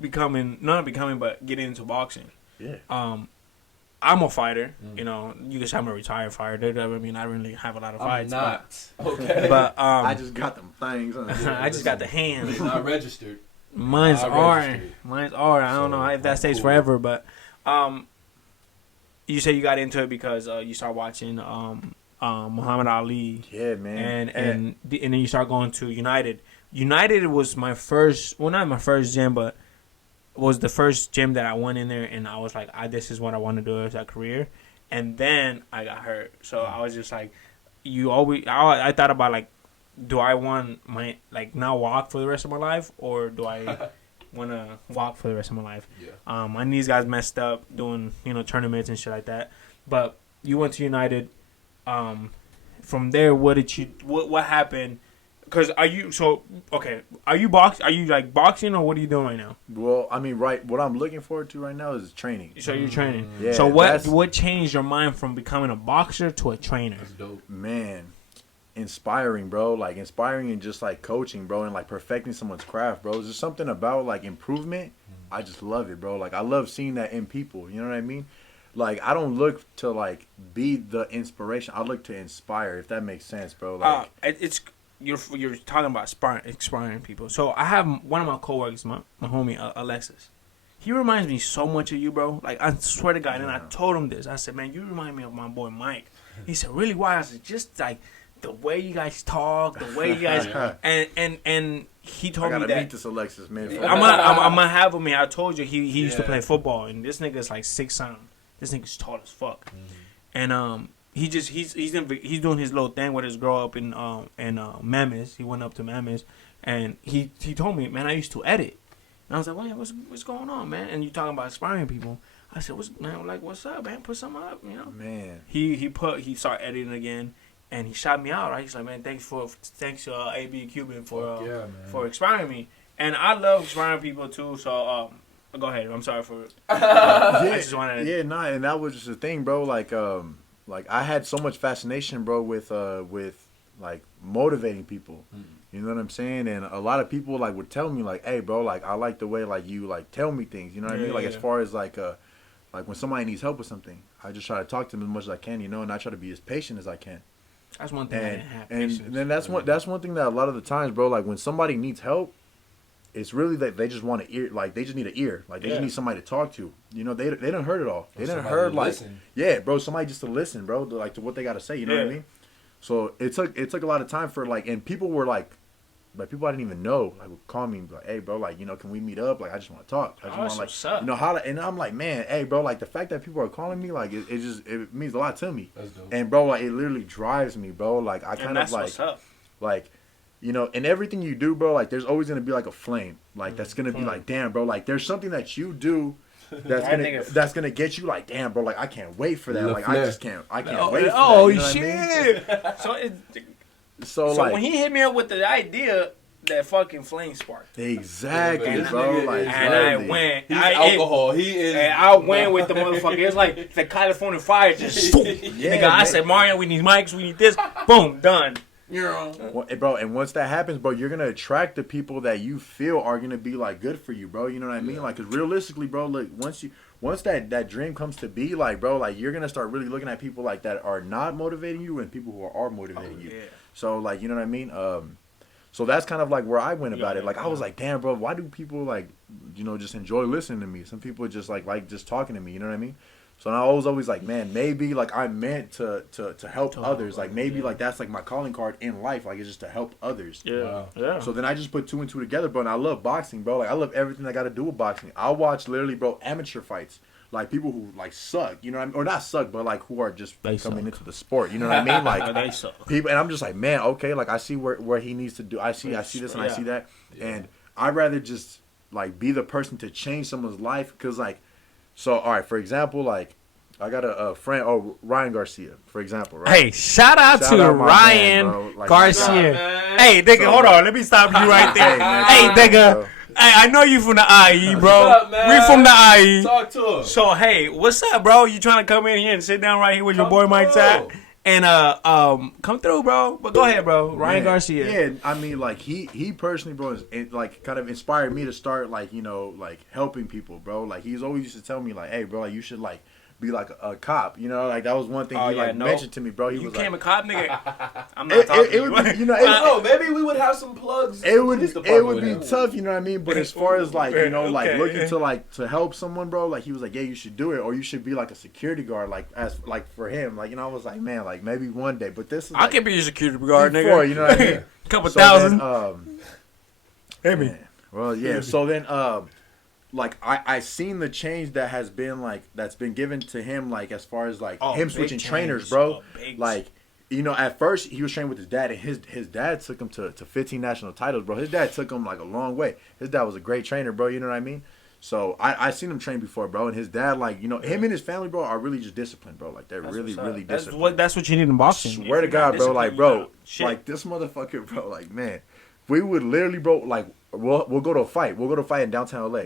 but getting into boxing. Yeah. I'm a fighter. You can say I'm a retired fighter. I mean, I don't really have a lot of fights. I'm not. Okay. But I just got them things. I just got the hands. It's not registered. Mine's are. I don't know if that stays forever, but you say you got into it because you started watching Muhammad Ali. Yeah, man. And then you start going to United. United was my first, well, not my first gym, but was the first gym that I went in there, and I was like, this is what I want to do as a career. And then I got hurt, so I was just like, I thought about like, do I want my not walk for the rest of my life, or do I want to walk for the rest of my life? Yeah. My knees got messed up doing tournaments and shit like that. But you went to United. From there, what happened? Because are you like boxing, or what are you doing right now? Well, I mean, what I'm looking forward to right now is training. So you're training. Yeah. So what changed your mind from becoming a boxer to a trainer? That's dope. Man, inspiring, bro. Like inspiring and just like coaching, bro, and like perfecting someone's craft, bro. There's just something about like improvement. I just love it, bro. Like I love seeing that in people. You know what I mean? Like I don't look to like be the inspiration. I look to inspire. If that makes sense, bro. Like you're talking about inspiring people. So I have one of my coworkers, my homie Alexis. He reminds me so much of you, bro. Like I swear to God. And I told him this. I said, man, you remind me of my boy Mike. He said, really? Why? I said, just like the way you guys talk, the way you guys and he told me that. I gotta meet this Alexis, man. I'm gonna have him here. I told you he used to play football, and this nigga's like 6'7". This nigga's tall as fuck, and he's doing his little thing with his girl up in Memphis. He went up to Memphis, and he told me, man, I used to edit, and I was like, what's going on, man? And you talking about inspiring people? I said, what's up, man? Put something up, Man. He started editing again. And he shot me out, right? He's like, man, thanks AB Cuban for inspiring me. And I love inspiring people too. So go ahead. I'm sorry for. I just wanted. And that was just the thing, bro. Like I had so much fascination, bro, with like motivating people. You know what I'm saying? And a lot of people like would tell me like, hey, bro, like I like the way like you like tell me things. You know what I mean? Like as far as like when somebody needs help with something, I just try to talk to them as much as I can, you know, and I try to be as patient as I can. That's one thing. And then that's one thing that a lot of the times, bro, like when somebody needs help, it's really that they just want an ear, like they just need an ear, like they just need somebody to talk to. You know, they didn't heard it all. They didn't heard like bro, somebody just to listen, bro, like to what they got to say. You know what I mean? So it took a lot of time for like, and people were like people I didn't even know like would call me and be like, hey, bro, like, you know, can we meet up? Like I just want to talk. I just want like, you know, how to, and I'm like, man, hey, bro, like the fact that people are calling me, like it means a lot to me. That's dope. And bro, like it literally drives me, bro. Like I kind of like. You know, in everything you do, bro, like there's always gonna be like a flame, like that's gonna be like, damn, bro, like there's something that you do that's gonna get you like, damn, bro, like I can't wait for that, like I can't wait. For that, you know shit! What I mean? So like when he hit me up with the idea, that fucking flame sparked. Exactly, bro. Like, and I went. He's alcohol. He is. And I went with the motherfucker. It's like the California fire just. Nigga, I said, Mario, we need mics, we need this. Boom, done. Well, bro, and once that happens, bro, you're gonna attract the people that you feel are gonna be like good for you, bro. You know what I mean? Like, cause realistically, bro, look, once that dream comes to be, like, bro, like you're gonna start really looking at people like that are not motivating you and people who are motivating you. So, like, you know what I mean? So that's kind of like where I went about it. Like, I was like, damn, bro, why do people like, you know, just enjoy listening to me? Some people just like just talking to me. You know what I mean? So I was always like, man, maybe like I'm meant to help others. Like maybe like that's like my calling card in life. Like it's just to help others. Yeah. So then I just put two and two together, bro. And I love boxing, bro. Like I love everything I got to do with boxing. I watch literally, bro, amateur fights. Like people who like suck, you know what I mean? Or not suck, but like who are just coming into the sport. You know what I mean? Like they suck. People, and I'm just like, man, okay, like I see where he needs to do. I see this and I see that. And I'd rather just like be the person to change someone's life. Cause like, so all right, for example, like. I got a friend, Ryan Garcia, for example, right? Hey, shout out to Ryan man, like, Garcia. Hey, nigga, hold on. Let me stop you right there. Hey, nigga. Hey, I know you from the IE, bro. What's up, man? We from the IE. Talk to him. So, hey, what's up, bro? You trying to come in here and sit down right here with your boy Mike's at? And come through, bro. But go ahead, bro. Ryan Garcia. Yeah, I mean, like he personally, bro, is like kind of inspired me to start like, you know, like helping people, bro. Like he's always used to tell me like, hey, bro, like, you should like be like a cop, you know, like that was one thing he mentioned to me, bro. He you was became like, a cop, nigga. I'm not talking to you. Would be, you know, no, maybe we would have some plugs. It would be tough, you know what I mean? But as far as like, you know, like looking to like to help someone, bro, like he was like, yeah, you should do it, or you should be like a security guard, like as like for him, like, you know, I was like, man, like maybe one day, but this is I can be your security guard, before, nigga. You know what I mean? Couple thousand. Then, well, yeah. So then, like I seen the change that has been like that's been given to him, like as far as like him switching trainers, bro. Like, you know, at first he was training with his dad, and his dad took him to 15 national titles, bro. His dad took him like a long way. His dad was a great trainer, bro. You know what I mean? So I seen him train before, bro. And his dad, like, you know, him and his family, bro, are really just disciplined, bro. Like they're really disciplined. That's what you need in boxing. Swear to God, bro. Like, bro, like this motherfucker, bro. Like, man, we would literally, bro. Like, we'll go to a fight. We'll go to a fight in downtown LA.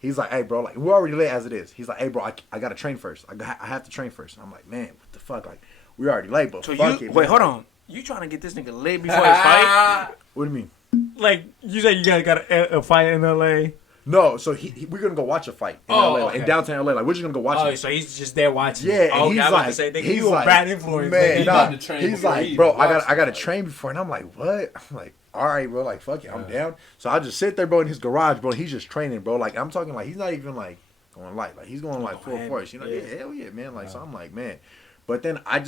He's like, hey, bro, like, we're already late as it is. He's like, hey, bro, I got to train first. I have to train first. And I'm like, man, what the fuck? Like, we already late, but so fuck it. Wait, hold on. You trying to get this nigga late before his fight? What do you mean? Like, you said you guys got a fight in L.A.? No, so we're going to go watch a fight in LA, like, in downtown LA. Like, we're just going to go watch it. So he's just there watching. Yeah, and he's like, he's like, bad influence. Man, he's like, bro, I got to train before. And I'm like, what? I'm like, all right, bro, like, fuck it, I'm down. So I just sit there, bro, in his garage, bro. He's just training, bro. Like, I'm talking like he's not even like going light. Like, he's going like full force. You know, hell yeah, man. Like, so I'm like, man. But then I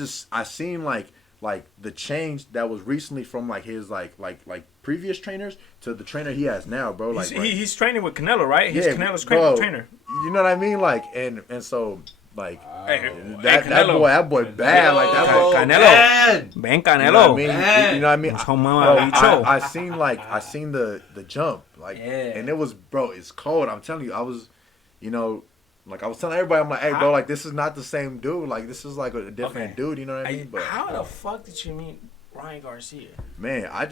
seen like the change that was recently from like his like previous trainers to the trainer he has now, bro. Like he's training with Canelo, right? He's Canelo's trainer. You know what I mean? Like and so like Canelo. that boy bad. Like that boy Canelo. Ben Canelo. You know what I mean? You know what I mean? Bro, I seen the jump, like, and it was, bro, it's cold. I'm telling you, I was, you know, like I was telling everybody, I'm like, hey, bro, like this is not the same dude. Like this is like a different dude. You know what I mean? But how the fuck did you meet Ryan Garcia? Man, I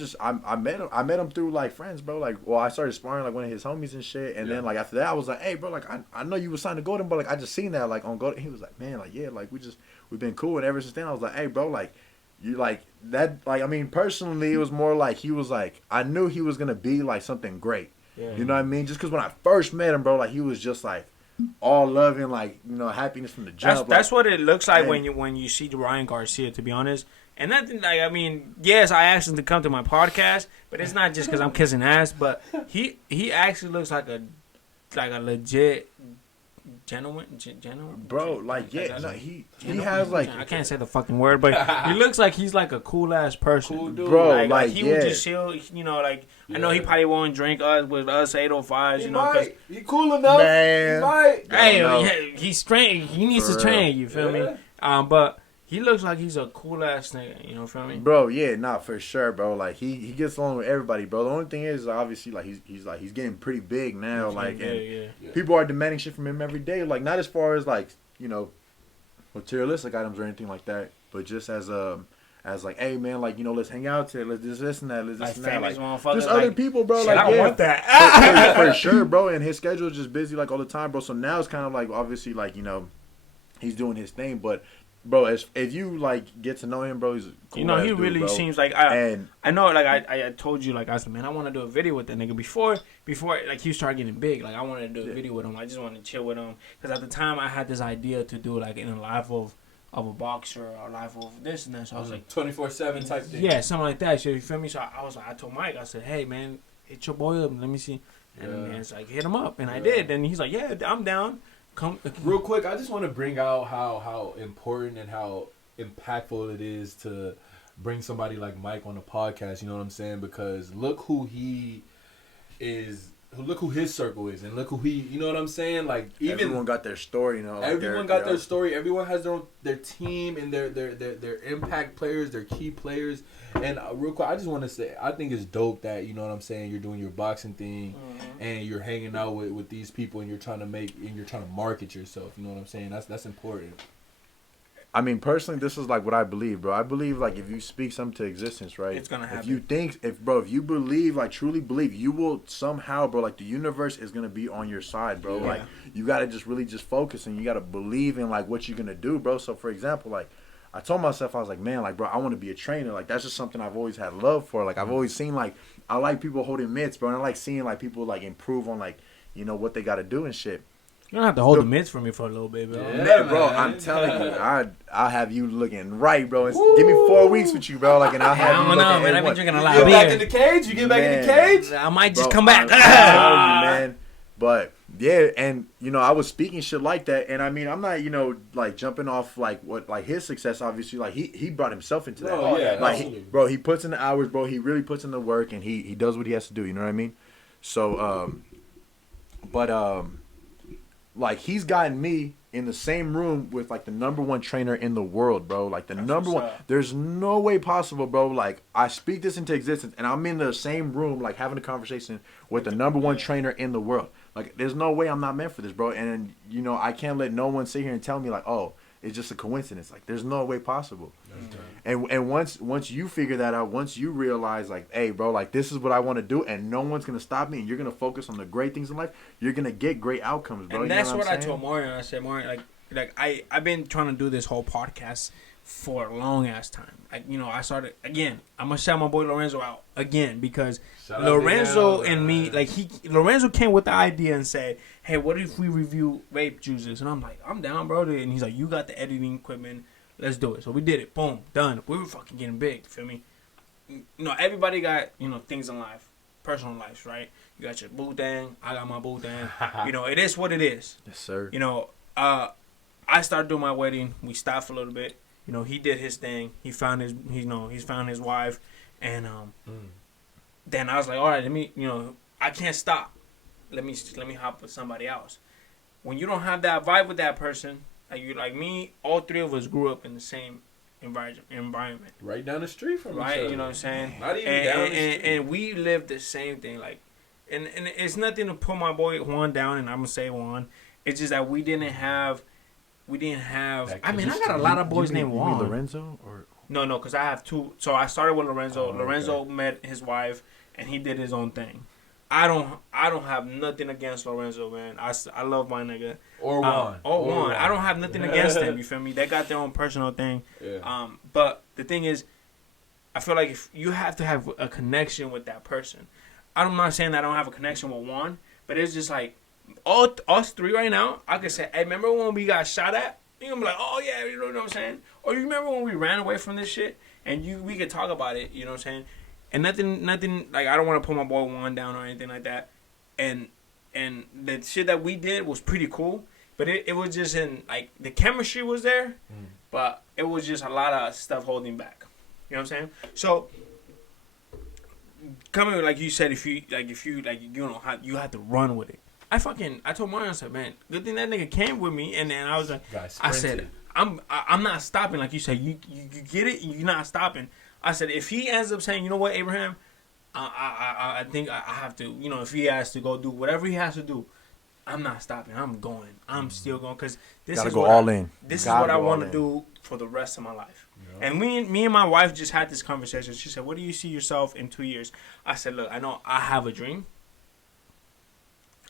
met him through like friends, bro. Like, well, I started sparring like one of his homies and shit, and then like after that, I was like, hey, bro, like I know you was signed to Golden, but like I just seen that like on Golden. He was like, man, like yeah, like we've been cool, and ever since then, I was like, hey, bro, like you like that. Like I mean, personally, it was more like he was like I knew he was gonna be like something great. Yeah. You know what I mean? Just because when I first met him, bro, like he was just like all loving, like happiness from the jump. That's what it looks like and, when you see Ryan Garcia. To be honest, and nothing like I mean, yes, I asked him to come to my podcast, but it's not just because I'm kissing ass. But he actually looks like a legit gentleman, bro. Like he has like I can't say the fucking word, but he looks like he's like a cool ass person, Cool dude. bro. Like he would just chill, like I know he probably won't drink with us 805s, He cause might. He cool enough. Man. He might. hey, he's trained. He needs For to real. train. You feel me? But he looks like he's a cool ass nigga. You know, feel me? Bro, yeah, nah, for sure, bro. Like he gets along with everybody, bro. The only thing is, obviously, like he's getting pretty big now, Yeah. people are demanding shit from him every day. Like not as far as like materialistic items or anything like that, but just as like, hey man, like let's hang out today, let's do this and that, let's Like this and that, famous like motherfuckers. just like, other people, bro. shit, Like I yeah, want that. for sure, bro. And his schedule is just busy like all the time, bro. So now it's kind of like obviously like he's doing his thing, but. Bro, if you like get to know him, bro, he's a cool he dude, really bro. seems like I know, like I told you, like I said, man, I want to do a video with that nigga before like he started getting big. Like I wanted to do a video with him. I just wanted to chill with him because at the time I had this idea to do like in a life of a boxer or a life of this and that. So I was like 24/7 type thing. yeah, something like that. So you feel me? So I told Mike, I said, hey man, hit your boy up. Let me see. And man's like, hit him up, and I did. And he's like, yeah, I'm down. Come Real quick, I just want to bring out how important and how impactful it is to bring somebody like Mike on the podcast, you know what I'm saying? Because look who he is, look who his circle is, and look who he, you know what I'm saying? Like even everyone got their story, like everyone got their story. Everyone has their team and their impact players, their key players. And real quick, I just want to say, I think it's dope that, you know what I'm saying, you're doing your boxing thing and you're hanging out with these people and you're trying to market yourself. You know what I'm saying? That's important. I mean, personally, this is like what I believe, bro. I believe like if you speak something to existence, right? It's gonna happen. If you believe, like truly believe, you will somehow, bro. Like the universe is gonna be on your side, bro. Yeah. Like you gotta just really just focus and you gotta believe in like what you're gonna do, bro. So for example, like I told myself, I was like, man, like bro, I want to be a trainer. Like that's just something I've always had love for. Like I've always seen like I like people holding mitts, bro, and I like seeing like people like improve on like what they gotta do and shit. You don't have to hold the mitts for me for a little bit, bro. Yeah. Man, bro, I'm telling you, I'll have you looking right, bro. Give me 4 weeks with you, bro. Like, and I'll have I you don't looking know, man. I've been A1. drinking a You lot get of back beer. in the cage? You get back in the cage? I might just Bro, come back. I'm telling you, man. But yeah, and I was speaking shit like that, and I mean, I'm not like jumping off like what like his success. Obviously, like he brought himself into that. Oh, yeah, like absolutely. he puts in the hours, bro. He really puts in the work, and he does what he has to do. You know what I mean? So, like he's gotten me in the same room with like the #1 trainer in the world, bro. Like the number one. There's no way possible, bro. Like I speak this into existence, and I'm in the same room, like having a conversation with the #1 trainer in the world. Like there's no way I'm not meant for this, bro. And I can't let no one sit here and tell me like, oh, it's just a coincidence. Like there's no way possible. And once you figure that out, once you realize like, hey, bro, like this is what I want to do, and no one's gonna stop me, and you're gonna focus on the great things in life, you're gonna get great outcomes, bro. And You that's know what I'm I saying? told Mario. I said, Mario, like I've been trying to do this whole podcast for a long ass time. Like I started again. I'm gonna shout my boy Lorenzo out again because Shout out Lorenzo to him, and me, like Lorenzo came with the idea and said, hey, what if we review vape juices? And I'm like, I'm down, bro. And he's like, you got the editing equipment. Let's do it. So we did it. Boom. Done. We were fucking getting big. You feel me? Everybody got, things in life. Personal lives, right? You got your boo thing. I got my boo thing. It is what it is. Yes, sir. I started doing my wedding. We stopped for a little bit. He did his thing. He found he's found his wife. And then I was like, all right, let me, I can't stop. Let me hop with somebody else. When you don't have that vibe with that person, like you, like me, all three of us grew up in the same environment. Right down the street from each Right, other. you know what I'm saying? Not even down the street. And we lived the same thing. Like, and it's nothing to put my boy Juan down, and I'm gonna say Juan. It's just that we didn't have. I mean, I got a lot of boys named Juan. You mean Lorenzo or No, because I have two. So I started with Lorenzo. Lorenzo met his wife, and he did his own thing. I don't have nothing against Lorenzo, man. I love my nigga. Or Juan. Juan. I don't have nothing against them. You feel me? They got their own personal thing. Yeah. But the thing is, I feel like if you have to have a connection with that person. I'm not saying that I don't have a connection with Juan, but it's just like us three right now. I could say, hey, remember when we got shot at? You're gonna be like, oh yeah, you know what I'm saying? Or you remember when we ran away from this shit? And we could talk about it. You know what I'm saying? And nothing like I don't want to put my boy Juan down or anything like that. And the shit that we did was pretty cool, but it was just in like the chemistry was there, but it was just a lot of stuff holding back. You know what I'm saying? So coming like you said, if you know how you have to run with it. I told Mario, I said, man, good thing that nigga came with me, and then I was like, I said, I'm not stopping. Like you said, you get it, you're not stopping. I said, if he ends up saying, you know what, Abraham, I think I have to, you know, if he has to go do whatever he has to do, I'm not stopping. I'm going. I'm still going because this is what I want to do for the rest of my life. Yeah. And me and my wife just had this conversation. She said, "What do you see yourself in 2 years?" I said, "Look, I know I have a dream.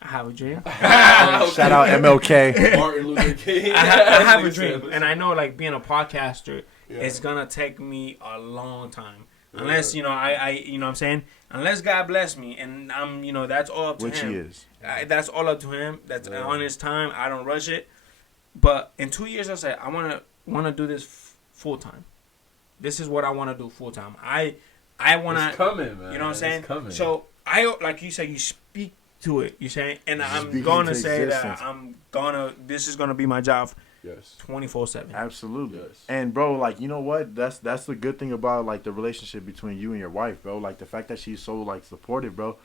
I have a dream. Shout out MLK. Martin Luther King. I have a dream, and I know like being a podcaster, it's gonna take me a long time." Unless, you know, I you know what I'm saying? Unless God bless me and I'm, you know, that's all up to him. Which he is. That's all up to him. That's on his time. I don't rush it. But in 2 years, I said, I want to do this full time. This is what I want to do full time. I want to. It's coming, man. You know what I'm saying? It's coming. So, like you said, you speak to it. You saying? And I'm going to say that this is going to be my job. Yes. 24/7. Absolutely. Yes. And bro, like, you know what? That's the good thing about like the relationship between you and your wife, bro. Like the fact that she's so like supportive, bro.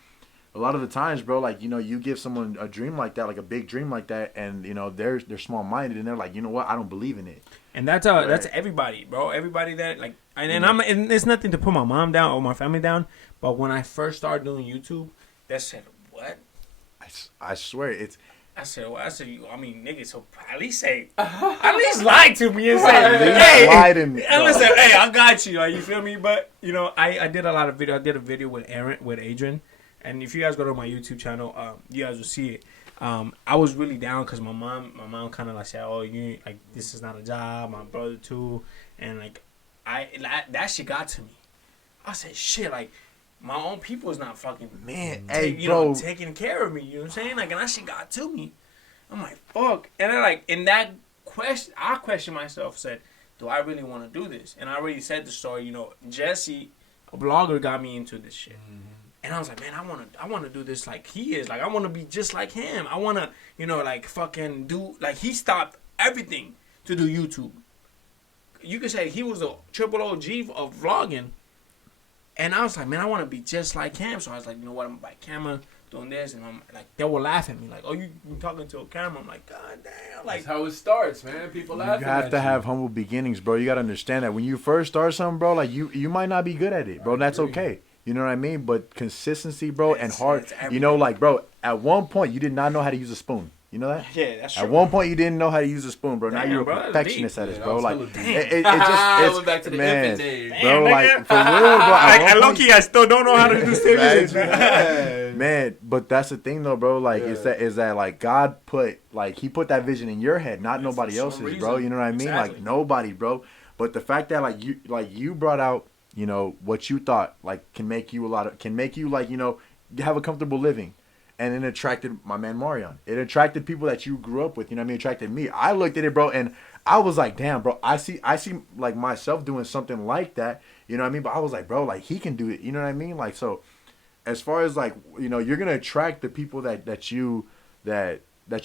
A lot of the times, bro, like, you know, you give someone a dream like that, like a big dream like that, and you know they're small minded and they're like, you know what? I don't believe in it. And that's everybody, bro. Everybody that like, and it's nothing to put my mom down or my family down. But when I first started doing YouTube, they said, "What?" I swear I said, I mean, nigga, so at least lie to me and say, hey, lie to me. And listen, hey, I got you. Like, you feel me? But, you know, I did a lot of video. I did a video with Adrian. And if you guys go to my YouTube channel, you guys will see it. I was really down because my mom kind of like said, oh, you like, this is not a job. My brother too. And like, that shit got to me. I said, shit, like, my own people is not fucking taking care of me. You know what I'm saying? Like, and that shit got to me. I'm like, fuck. And then like in that question, I questioned myself. Said, do I really want to do this? And I already said the story. You know, Jesse, a blogger, got me into this shit. Mm-hmm. And I was like, man, I want to do this like he is. Like, I want to be just like him. I want to, you know, like fucking do like he stopped everything to do YouTube. You could say he was a triple OG of vlogging. And I was like, man, I want to be just like him. So I was like, you know what? I'm by camera doing this. And I'm like, they will laugh at me. Like, oh, you talking to a camera. I'm like, God damn. Like, that's how it starts, man. People laugh at you. You have to have humble beginnings, bro. You got to understand that when you first start something, bro, like you might not be good at it, bro. That's okay. You know what I mean? But consistency, bro, and hard. You know, like, bro, at one point, you did not know how to use a spoon. You know that? Yeah, that's true. At one point, you didn't know how to use a spoon, bro. Now you're a perfectionist at it, bro. Like, it just, went back to the infant days. Bro, like, for real, bro. I low-key, I still don't know how to do stimulus. Man, but that's the thing, though, bro. Like, is that, like, God put, like, he put that vision in your head, not nobody else's, bro. You know what I mean? Exactly. Like, nobody, bro. But the fact that, like, you brought out, you know, what you thought, like, can make you, like, you know, have a comfortable living. And it attracted my man Marion. It attracted people that you grew up with. You know what I mean? It attracted me. I looked at it, bro, and I was like, damn, bro. I see like myself doing something like that. You know what I mean? But I was like, bro, like he can do it. You know what I mean? Like, so as far as like, you know, you're gonna attract the people that you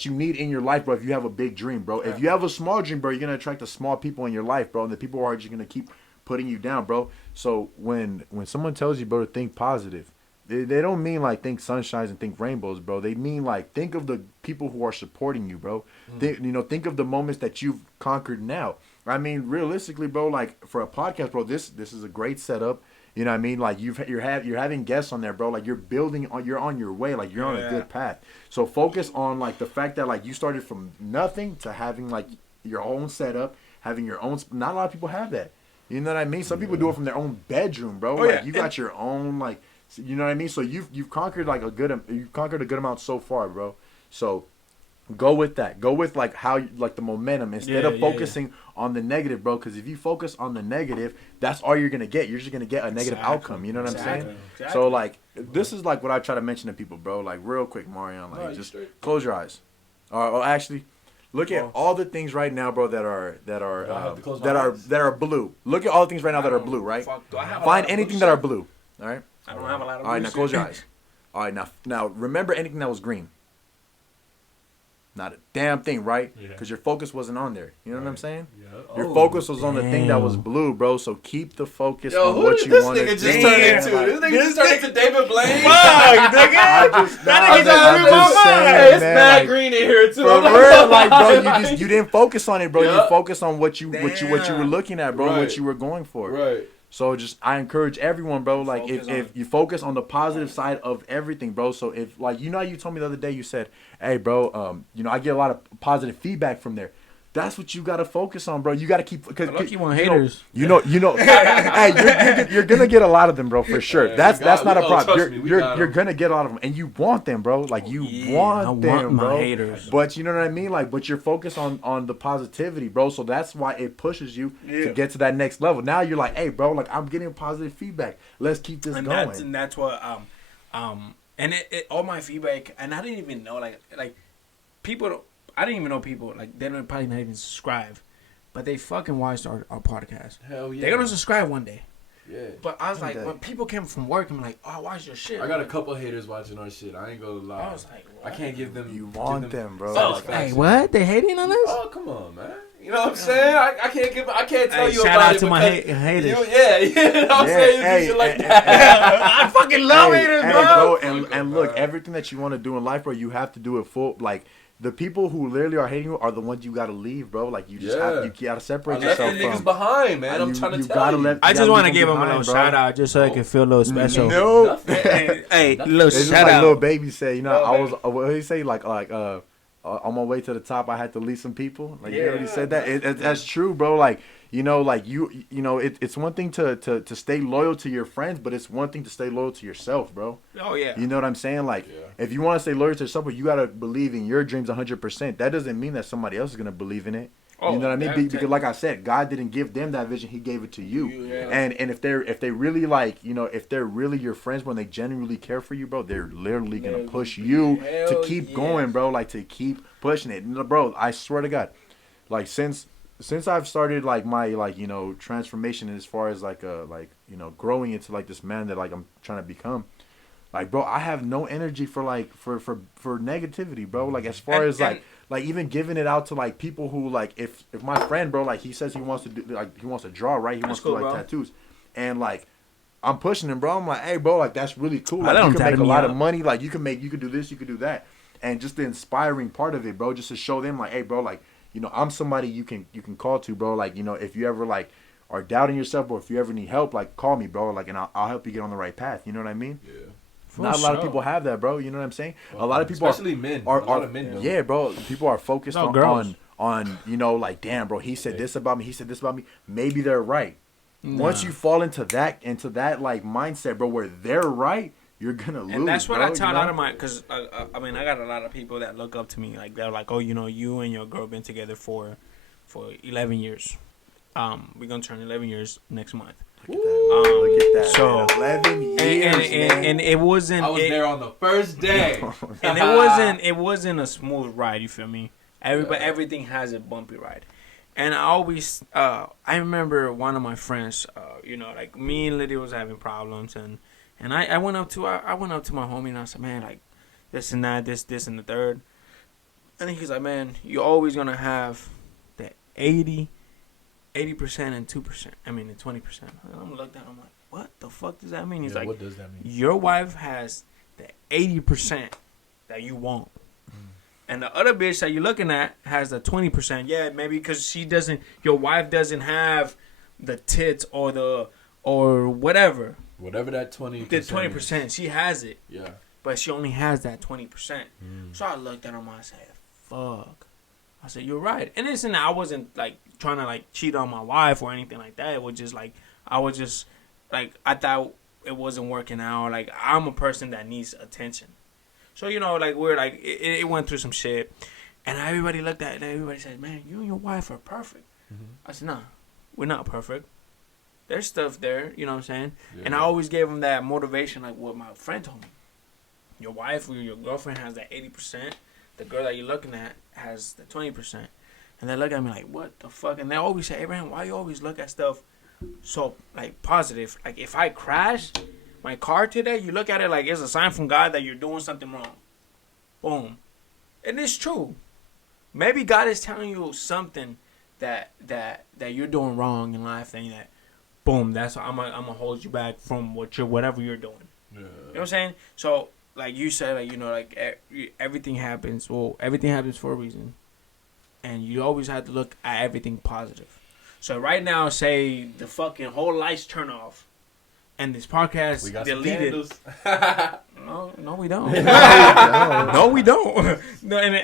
need in your life, bro. If you have a big dream, bro. If you have a small dream, bro, you're gonna attract the small people in your life, bro. And the people are just gonna keep putting you down, bro. So when someone tells you, bro, to think positive. They don't mean like think sunshines and think rainbows, bro. They mean like think of the people who are supporting you, bro. Think of the moments that you've conquered now. I mean, realistically, bro, like for a podcast, bro, this is a great setup. You know what I mean? Like you're having guests on there, bro. Like you're on your way, like you're on a good path. So focus on like the fact that like you started from nothing to having like your own setup, having your own. Not a lot of people have that. You know what I mean? Some people do it from their own bedroom, bro. You got your own like You know what I mean? So you've conquered like a good amount so far, bro. So go with that. Go with like how like the momentum instead of focusing on the negative, bro. Because if you focus on the negative, that's all you're gonna get. You're just gonna get a negative outcome. You know what I'm saying? Exactly. So like this is like what I try to mention to people, bro. Like real quick, Marion. Like just close your eyes. Or actually, look at all the things right now, bro. That are blue. Look at all the things right now that are blue. Right? Find anything that are blue. All right. I don't have a lot of. All right, now close your eyes. All right, now remember anything that was green. Not a damn thing, right? Because your focus wasn't on there. You know what I'm saying? Yeah. Your focus was on the thing that was blue, bro. So keep the focus on what you want to do. This nigga just turned into David Blaine. Fuck, nigga. It's mad green in here too. For real, like, bro, you didn't focus on it, bro. You focused on what you were looking at, bro. What you were going for. Right. So I encourage everyone, bro. Like if you focus on the positive side of everything, bro. So if like how you told me the other day, you said, "Hey, bro, I get a lot of positive feedback from there." That's what you gotta focus on, bro. You gotta keep because you want haters. You know. Hey, you're gonna get a lot of them, bro, for sure. That's not a problem. You're gonna get a lot of them, and you want them, bro. Like you want them, bro. Haters. But you know what I mean, like, but you're focused on the positivity, bro. So that's why it pushes you to get to that next level. Now you're like, hey, bro, like I'm getting positive feedback. Let's keep this going. And that's what and it all my feedback, and I didn't even know like people. I didn't even know people, like, they don't probably not even subscribe. But they fucking watched our podcast. Hell yeah. They're going to subscribe one day. Yeah. But I was like, when people came from work, I'm like, oh, I watched your shit. I got a couple haters watching our shit. I ain't gonna lie. I was like, what? I can't give them. You want them, bro. Oh, hey, what? They hating on us? Oh, come on, man. You know what I'm saying? I can't tell you shout about out it to my haters. You know what I'm saying? Shit like that. I fucking love haters, bro. And look, everything that you want to do in life, bro, you have to do it full, like, the people who literally are hating you are the ones you gotta leave, bro. Like you gotta separate yourself from. Niggas behind, man. I'm trying to tell you. I just want to give him a little shout out, just so I can feel a little special. No, hey, little it's shout like out. Little Baby said, I was. What did he say? Like on my way to the top, I had to leave some people. Like you already said that. That's true, bro. Like it's one thing to stay loyal to your friends, but it's one thing to stay loyal to yourself, bro. Oh yeah. You know what I'm saying? Like if you want to stay loyal to yourself, you gotta believe in your dreams 100%. That doesn't mean that somebody else is gonna believe in it. You know what I mean? Because like I said, God didn't give them that vision; He gave it to you. And if they really like, if they're really your friends, when they genuinely care for you, bro, they're literally gonna push you to keep going, bro. Like to keep pushing it, bro. I swear to God, like since I've started like my transformation as far as growing into like this man that like I'm trying to become. Like, bro, I have no energy for negativity, bro. Like, as far as even giving it out to like people who like if my friend, bro, like he says he wants to do he wants to draw, right? He wants to do tattoos, and like I'm pushing him, bro. I'm like, hey, bro, like that's really cool. Like you can make a lot of money. Like you could do this, you could do that, and just the inspiring part of it, bro, just to show them like, hey, bro, like I'm somebody you can call to, bro. Like if you ever like are doubting yourself or if you ever need help, like call me, bro. Like and I'll help you get on the right path. You know what I mean? Yeah. Not a lot of people have that, bro. You know what I'm saying? Well, a lot of people, especially men, a lot of men don't. Yeah, bro. People are focused on like, damn, bro. He said this about me. He said this about me. Maybe they're right. Nah. Once you fall into that like mindset, bro, where they're right, you're gonna lose. And that's what I tell a lot of my, because I mean I got a lot of people that look up to me. Like they're like, oh, you and your girl been together for 11 years. We're gonna turn 11 years next month. Look at that. So 11 years, and it wasn't. I was there on the first day, and it wasn't a smooth ride. You feel me? Everything has a bumpy ride, and I always I remember one of my friends, like me and Lydia was having problems, and I went up to my homie and I said, man, like this and that, this and the third, and he's like, man, you're always gonna have that 80% and 2%. I mean, the 20%. I'm looked at. I'm like, what the fuck does that mean? He's like, what does that mean? Your wife has the 80% that you want, and the other bitch that you're looking at has the 20%. Yeah, maybe because your wife doesn't have the tits or whatever. Whatever that 20%. The 20%, she has it. Yeah. But she only has that 20%. So I looked at him and I said, fuck. I said, you're right. And listen, I wasn't like trying to like cheat on my wife or anything like that. It was just like I thought it wasn't working out. Like, I'm a person that needs attention. So, you know, like, we're like, it went through some shit. And everybody looked at it, and everybody said, man, you and your wife are perfect. I said, nah, we're not perfect. There's stuff there, you know what I'm saying? Yeah. And I always gave him that motivation, like what my friend told me. Your wife or your girlfriend has that 80%. The girl that you're looking at has the 20%. And they look at me like, what the fuck? And they always say, Abraham, why you always look at stuff so, like, positive? Like, if I crash my car today, you look at it like it's a sign from God that you're doing something wrong. Boom. And it's true. Maybe God is telling you something that you're doing wrong in life, and that, boom, that's I'm gonna hold you back from whatever you're doing. Yeah. You know what I'm saying? So, like you said, like, you know, like everything happens. Well, everything happens for a reason, and you always have to look at everything positive. So right now, say the fucking whole lights turn off, and this podcast we got deleted. No, we don't. No. No, we don't. No, and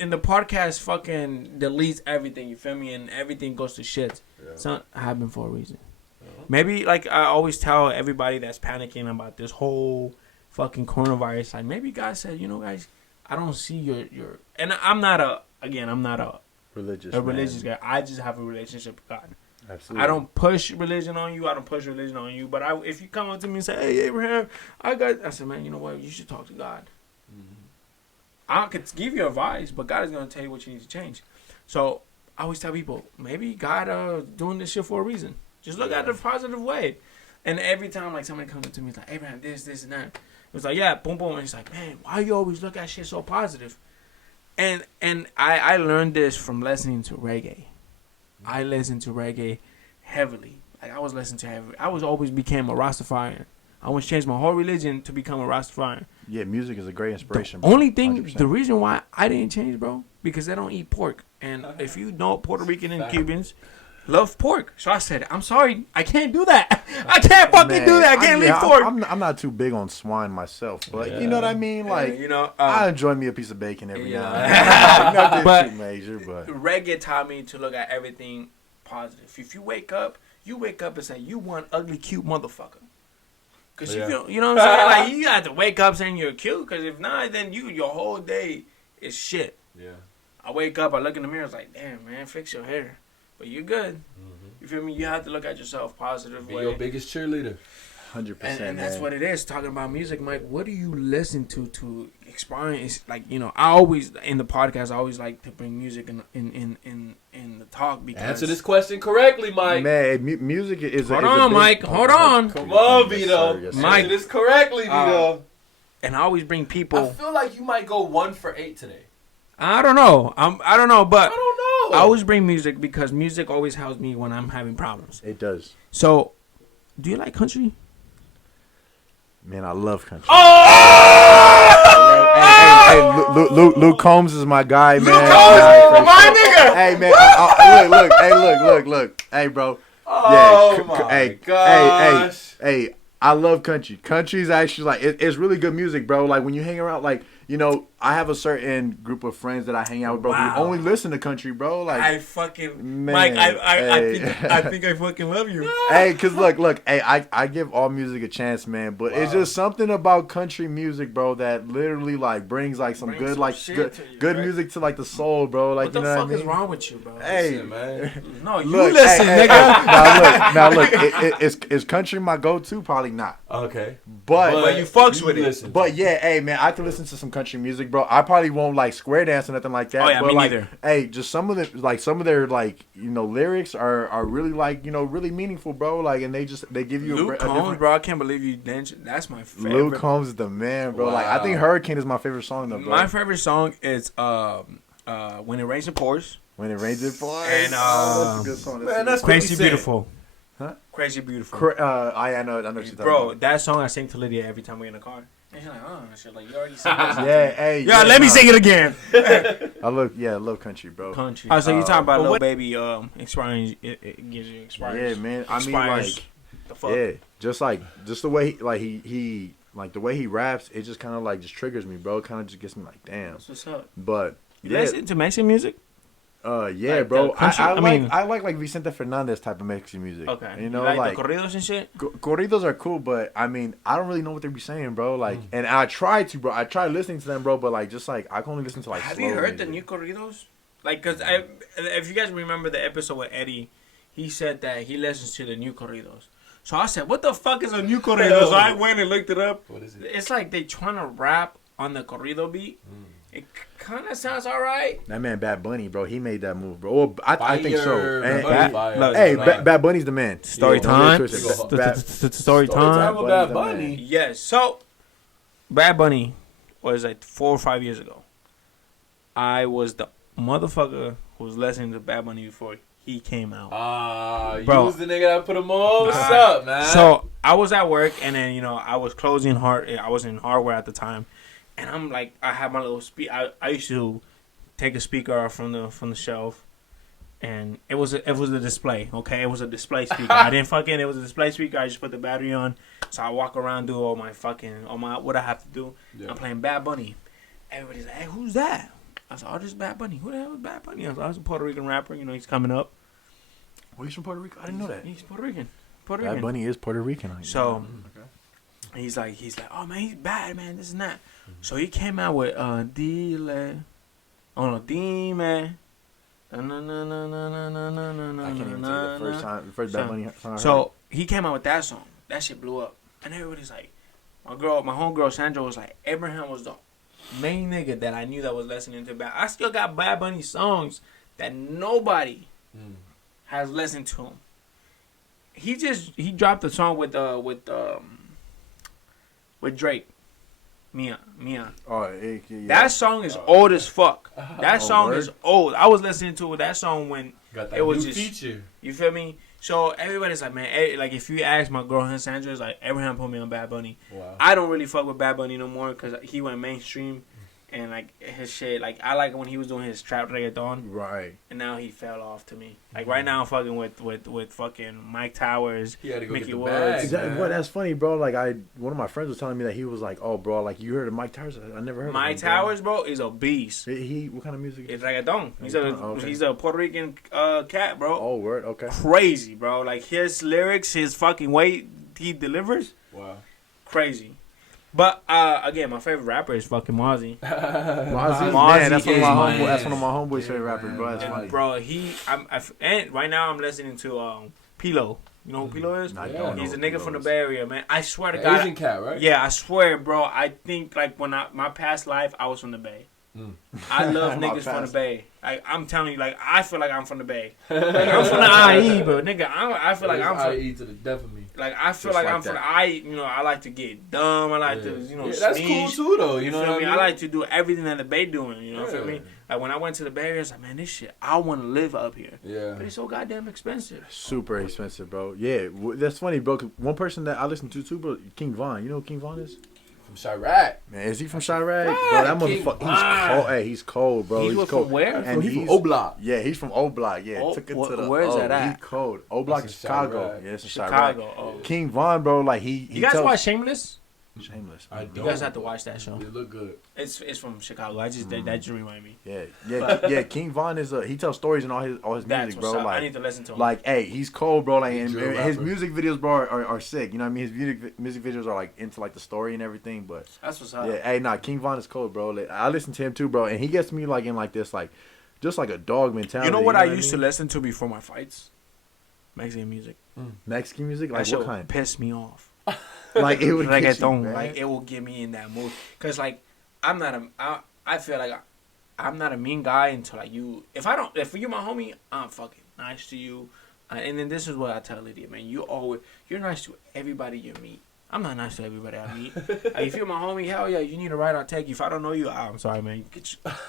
in the podcast fucking deletes everything. You feel me? And everything goes to shit. Yeah. It's not happening for a reason. Maybe, like, I always tell everybody that's panicking about this whole fucking coronavirus, like, maybe God said, you know, guys, I don't see your and I'm not a religious guy. I just have a relationship with God. Absolutely. I don't push religion on you. But if you come up to me and say, hey, Abraham, I said, man, you know what? You should talk to God. Mm-hmm. I could give you advice, but God is going to tell you what you need to change. So I always tell people, maybe God doing this shit for a reason. Just look at it the positive way. And every time, like, somebody comes up to me, it's like, Abraham, this, and that. It was like, yeah, boom, boom. And it's like, man, why you always look at shit so positive? And I learned this from listening to reggae. I listened to reggae heavily. Like, I was listening to heavy. I always became a Rastafarian. I always changed my whole religion to become a Rastafarian. Yeah, music is a great inspiration. The only thing, 100%. The reason why I didn't change, bro, because they don't eat pork. And if you know, Puerto Rican and Cubans love pork. So I said, I'm sorry, I can't do that. I can't fucking do that. I can't leave pork. I'm not too big on swine myself, but you know what I mean? Like, you know, I enjoy me a piece of bacon every now and then. Nothing but too major, but reggae taught me to look at everything positive. If you wake up and say, you one ugly, cute motherfucker. Because you know what I'm saying? Like, you have to wake up saying you're cute, because if not, then your whole day is shit. Yeah. I wake up, I look in the mirror, it's like, damn, man, fix your hair. But you're good. Mm-hmm. You feel me? You have to look at yourself positively. Be your biggest cheerleader. 100%. And that's what it is. Talking about music, Mike. What do you listen to experience? Like, you know, I always in the podcast, I always like to bring music in the talk, because answer this question correctly, Mike. Man, music is. Hold on, Mike. Hold on. Come on, Vito. Yes, Mike, answer this correctly, Vito. And I always bring people. I feel like you might go 1 for 8 today. I don't know. I don't know, but I don't know. I always bring music because music always helps me when I'm having problems. It does. So, do you like country? Man, I love country. Oh! Hey, Luke Combs is my guy, man. Luke Combs, my nigga. Hey, man. Look. Hey, bro. Oh, my gosh. Hey, I love country. Country's actually, like, it's really good music, bro. Like, when you hang around, like, you know, I have a certain group of friends that I hang out with, bro. Wow. Who only listen to country, bro. Like, I fucking, man, Mike, I think I fucking love you. Hey, cause look, hey, I give all music a chance, man. But it's just something about country music, bro, that literally, like, brings like some good, like, good music to, like, the soul, bro. Like, what you know what I mean? What the fuck is wrong with you, bro? Hey, listen, man. No, you listen, nigga. Now look, is country my go-to? Probably not. Okay, but you fucks with it. But yeah, hey, man, I can listen to some country music, bro. I probably won't like square dance or nothing like that. Oh yeah, but me like, neither. Hey, just some of their like, you know, lyrics are really, like, you know, really meaningful, bro. Like, and they give you Luke Combs, bro. I can't believe you mentioned. That's my favorite. Luke Combs is the man, bro. Wow. Like, I think Hurricane is my favorite song, though, bro. My favorite song is When It Rains and Pours. When It Rains and Pours. And that's a good song. Man, that's Crazy Beautiful. Huh? Crazy Beautiful. I know what you're talking bro, about. that song I sing to Lydia every time we're in the car. And she's like, oh, shit, like, you already sang this. Let me sing it again. I love country, bro. Country. Oh, so you talking about Lil Baby expiring? It gives you expires. Yeah, man. I mean, like, the fuck? Yeah, just the way he like the way he raps, it just kind of like just triggers me, bro. It kind of just gets me like, damn. That's what's up. But you listen to Mexican music? Yeah, Like bro. the country- I like Vicente Fernandez type of Mexican music. Okay. You know, like the corridos and shit? Corridos are cool, but I mean, I don't really know what they be saying, bro. Like, and I try to, bro. I try listening to them, bro, but like, just like I can only listen to like. Have you heard the new corridos? Like, cause if you guys remember the episode with Eddie, he said that he listens to the new corridos. So I said, "What the fuck is a new corrido?" So I went and looked it up. What is it? It's like they trying to rap on the corrido beat. It kind of sounds alright. That man, Bad Bunny, bro. He made that move, bro. Well, I think so. And, Bad Bunny's the man. Story time. Story Story time. with Bad Bunny. Yes. So, Bad Bunny was like 4 or 5 years ago. I was the motherfucker who was listening to Bad Bunny before he came out. You was the nigga that put him on. What's up, man? So I was at work, and then I was closing I was in hardware at the time, and I'm like, I had my little I used to take a speaker off from the shelf, and it was a display. Okay, it was a display speaker. I didn't it was a display speaker. I just put the battery on, so I walk around, do all my what I have to do. Yeah. I'm playing Bad Bunny. Everybody's like, "Hey, who's that?" I said, "Oh, this is Bad Bunny." Who the hell is Bad Bunny? I was a Puerto Rican rapper. He's coming up. Oh, he's from Puerto Rico. I didn't know that. He's Puerto Rican. Bad Bunny is Puerto Rican. So he's like, "Oh man, he's bad, man. This and that." So he came out with Dile, Dime. I can't even tell you the first Bad Bunny song I heard. So he came out with that song. That shit blew up, and everybody's like, my homegirl Sandra was like, Abraham was the main nigga that I knew that was listening to Bad. I still got Bad Bunny songs that nobody has listened to him. He dropped a song with Drake. Mia. Oh, yeah. That song is old as fuck. That song is old. I was listening to that song when it was just feature. You feel me? So everybody's like, man, like if you ask my girl Sandra, it's like Abraham put me on Bad Bunny. Wow. I don't really fuck with Bad Bunny no more because he went mainstream. And like his shit, like I like when he was doing his trap reggaeton, right? And now he fell off to me. Like right now, I'm fucking with fucking Mike Towers, Mickey Woods. That's funny, bro. Like one of my friends was telling me that he was like, "Oh, bro, like you heard of Mike Towers? I never heard of Mike Towers, bro, is a beast. He what kind of music? It's reggaeton. He's a Puerto Rican cat, bro. Oh, word, okay. Crazy, bro. Like his lyrics, his fucking way he delivers. Wow, crazy. But again, my favorite rapper is fucking Mozzie. Mozzie, man, that's one of my homeboys' favorite rappers, bro. That's funny. Bro, and right now I'm listening to Pilo. You know who Pilo is? He's a nigga from the Bay Area, man. I swear to God, Asian cat, right? Yeah, I swear, bro. I think like when my past life, I was from the Bay. I love niggas from the Bay. I'm telling you, like I feel like I'm from the Bay. Like, I'm from the IE, but nigga, I feel like I'm from IE to the death of me. Like I feel like I'm from the I like to get dumb. I like to that's cool too though. You know what I mean? I like to do everything that the Bay doing. You know what I mean? Like when I went to the Bay Area, I was like, man, this shit, I want to live up here. Yeah. But it's so goddamn expensive. Super expensive, bro. Yeah, that's funny, bro. One person that I listen to too, bro, King Von. You know who King Von is? From Chirac. Man, is he from Chirac? Bro, that motherfucker, he's cold. Hey, he's cold, bro. He's cold. From where? And he's from O-Block. Yeah, he's from O-Block. Yeah, took it to the where's that at? He's cold. O-Block is Chicago. Chirac. Yeah, it's in Chicago. Chirac. Oh. King Von, bro, like You guys watch Shameless? Shameless. I don't. You guys have to watch that show. It look good. It's from Chicago. That just remind me. Yeah. King Von is he tells stories in all his music, bro. Like I need to listen to him. Like, hey, he's cold, bro. Like, and his music videos, bro, are sick. You know what I mean? His music videos are like into like the story and everything. But that's what's up. Yeah, hey, King Von is cold, bro. Like, I listen to him too, bro, and he gets me like in like this like just like a dog mentality. You know what I used to listen to before my fights? Mexican music. Mexican music, like what kind? Piss me off. Like it would reggaeton, you, like it will get me in that mood. Cause like I feel like I'm not a mean guy until like you. If you're my homie, I'm fucking nice to you. And then this is what I tell Lydia, man. You're nice to everybody you meet. I'm not nice to everybody I meet. If you're my homie, hell yeah, you need a ride, I'll take you. If I don't know you, I'm sorry, man.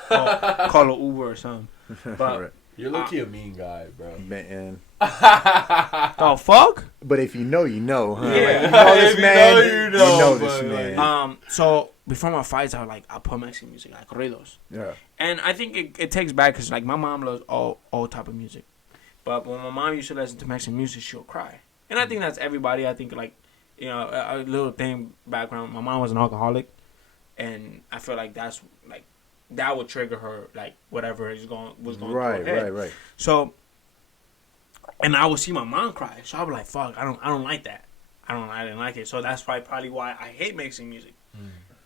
Call an Uber or something. But you're low-key a mean guy, bro. Man. Oh fuck! But if you know, you know, huh? Yeah. Like, you know this man. You know this man. So before my fights, I put Mexican music, like corridos. Yeah. And I think it takes back because like my mom loves all type of music, but when my mom used to listen to Mexican music, she'll cry. And I think that's everybody. I think like a little thing background. My mom was an alcoholic, and I feel like that's like that would trigger her, like, whatever was going through her Right, head. right. So, and I would see my mom cry. So I was like, fuck, I don't like that. I didn't like it. So that's probably why I hate mixing music.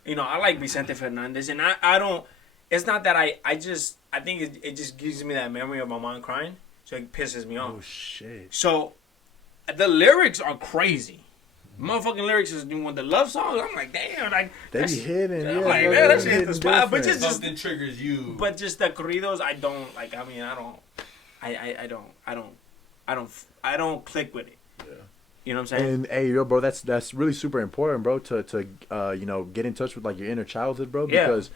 You know, I like Vicente Fernandez, and I don't, it's not that I think it just gives me that memory of my mom crying. So it pisses me off. Oh, shit. So the lyrics are crazy. Motherfucking lyrics is when the love songs. I'm like, damn, like They be hidden. I'm Yeah, like, bro, man, that they shit hit the hitting spot. But different. just Something triggers you. but just the corridos, I don't like. I mean, I don't click with it. Yeah. You know what I'm saying? And hey, yo, bro, that's really super important, bro. To you know, get in touch with like your inner childhood, bro. Yeah. Because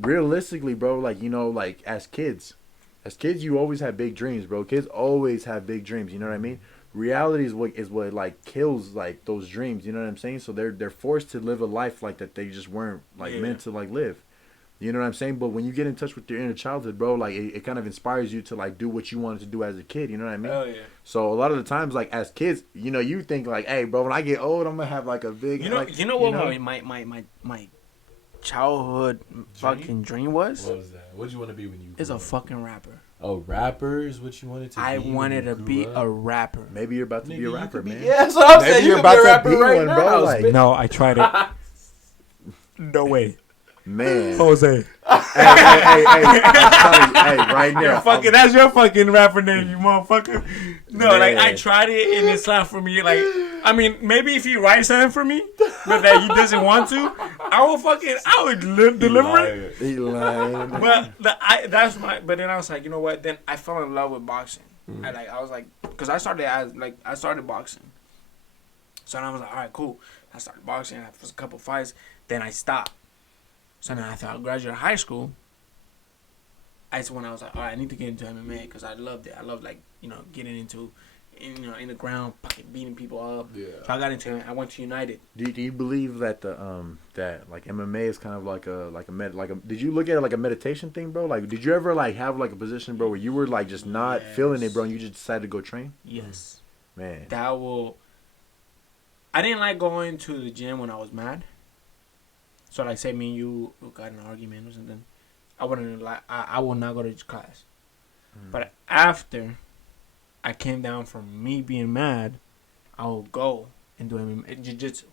realistically, bro, like, you know, like as kids, you always have big dreams, bro. Kids always have big dreams. You know what I mean? Reality is what like kills like those dreams. You know what I'm saying? So they're forced to live a life like that they just weren't like meant to like live. You know what I'm saying? But when you get in touch with your inner childhood, bro, like it kind of inspires you to like do what you wanted to do as a kid. You know what I mean? Oh yeah. So a lot of the times, like as kids, you know, you think like, hey, bro, when I get old, I'm gonna have like a big. You know, like, what my childhood fucking dream was? What was that? What did you want to be when you? Is a fucking rapper. Oh, rapper is what you wanted to be. I wanted to be a rapper. Maybe you're about to be a rapper, man. Yeah, that's what I'm saying. Maybe You you're could be a about to rapper be right one, now. bro. Like, No, I tried it. No way. man. Jose. hey, I'm telling you, hey, right now. That's your fucking rapper name, you motherfucker. No, Man. like I tried it and it's not for me. Like, I mean, maybe if he writes something for me, but that he doesn't want to, I would deliver it. He lying. But but then I was like, you know what? Then I fell in love with boxing. I was like, because I started boxing. So then I was like, all right, cool. I started boxing. I had a couple fights. Then I stopped. So then after I graduated high school, that's when I was like, all right, I need to get into MMA because I loved it. I loved, like, you know, getting into, in the ground, fucking beating people up. Yeah. So I got into it. I went to United. Do you believe that that like MMA is kind of like did you look at it like a meditation thing, bro? Like, did you ever like have like a position, bro, where you were like just not feeling it, bro, and you just decided to go train? Yes. Man. I didn't like going to the gym when I was mad. So like, say me and you got in an argument or something, I will not go to class. But after I came down from me being mad, I will go and do MMA, jiu-jitsu.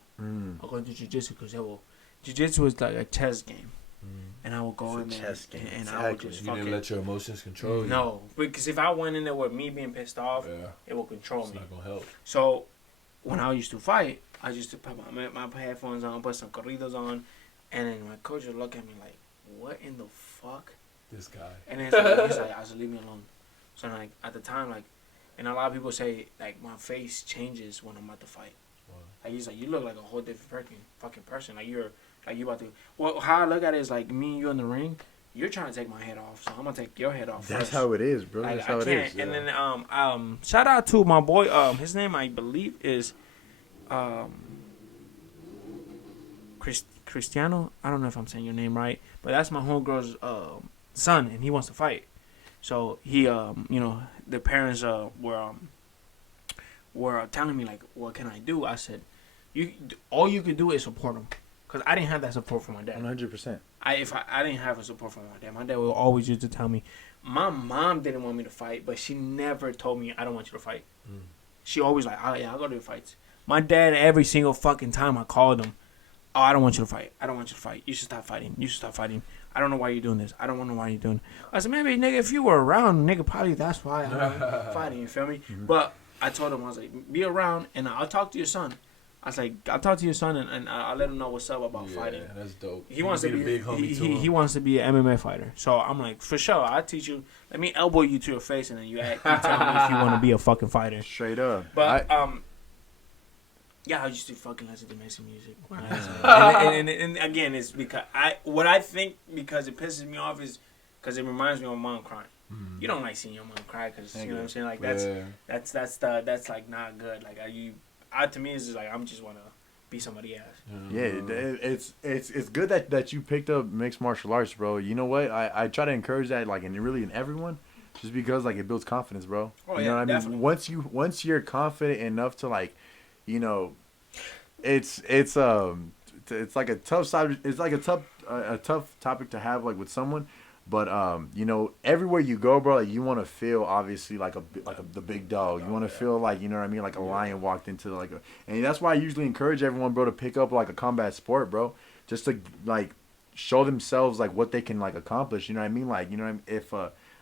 I'll go do jiu-jitsu because jiu-jitsu is like a chess game. And I will go in there and I will just You didn't let your emotions control you. No, because if I went in there with me being pissed off, it will control me. It's not gonna help. So when I used to fight, I used to put my headphones on, put some corridos on, and then my coach would look at me like, "What in the fuck?" This guy. And then he's like, "I said, leave me alone." So like at the time, like, and a lot of people say like my face changes when I'm about to fight. Wow. Like he's like, "You look like a whole different fucking person. Like you about to." Well, how I look at it is like me and you in the ring. You're trying to take my head off, so I'm gonna take your head off. That's first. how it is, bro. Like, That's how I it can't. is. And then shout out to my boy. His name I believe is Cristiano. I don't know if I'm saying your name right, but that's my homegirl's son, and he wants to fight. So he, the parents were telling me like, what can I do? I said, all you can do is support him, because I didn't have that support from my dad. 100%. I didn't have a support from my dad would always used to tell me. My mom didn't want me to fight, but she never told me I don't want you to fight. She always like, oh yeah, I'll go to the fights. My dad, every single fucking time I called him, oh, I don't want you to fight. I don't want you to fight. You should stop fighting. You should stop fighting. I don't know why you're doing this. I don't want to know why you're doing it. I said, maybe, nigga, if you were around, nigga, probably that's why I'm fighting. You feel me? But I told him, I was like, be around, and I'll talk to your son. I was like, I'll talk to your son, and I'll let him know what's up about fighting. Yeah, that's dope. He wants to be a big homie he wants to be an MMA fighter. So I'm like, for sure, I'll teach you. Let me elbow you to your face, and then you tell me if you want to be a fucking fighter. Straight up. But yeah, I used to fucking listen to Mexican music. And again, it's because what I think because it pisses me off is because it reminds me of my mom crying. You don't like seeing your mom cry because you know what I'm saying. Like that's like not good. Like to me, it's just like I'm just want to be somebody else. Yeah, it's good that you picked up mixed martial arts, bro. You know what? I try to encourage that, like, in everyone, just because like it builds confidence, bro. Oh, you know what I mean? Definitely. Once you're confident enough to, like, you know, it's like a tough side. It's like a tough. a tough topic to have like with someone. But you know, everywhere you go, bro, like you want to feel obviously like the big dog. You want to feel like, you know what I mean, like a lion walked into like a, and that's why I usually encourage everyone, bro, to pick up like a combat sport, bro, just to like show themselves like what they can like accomplish. You know what I mean? Like, you know what I mean? If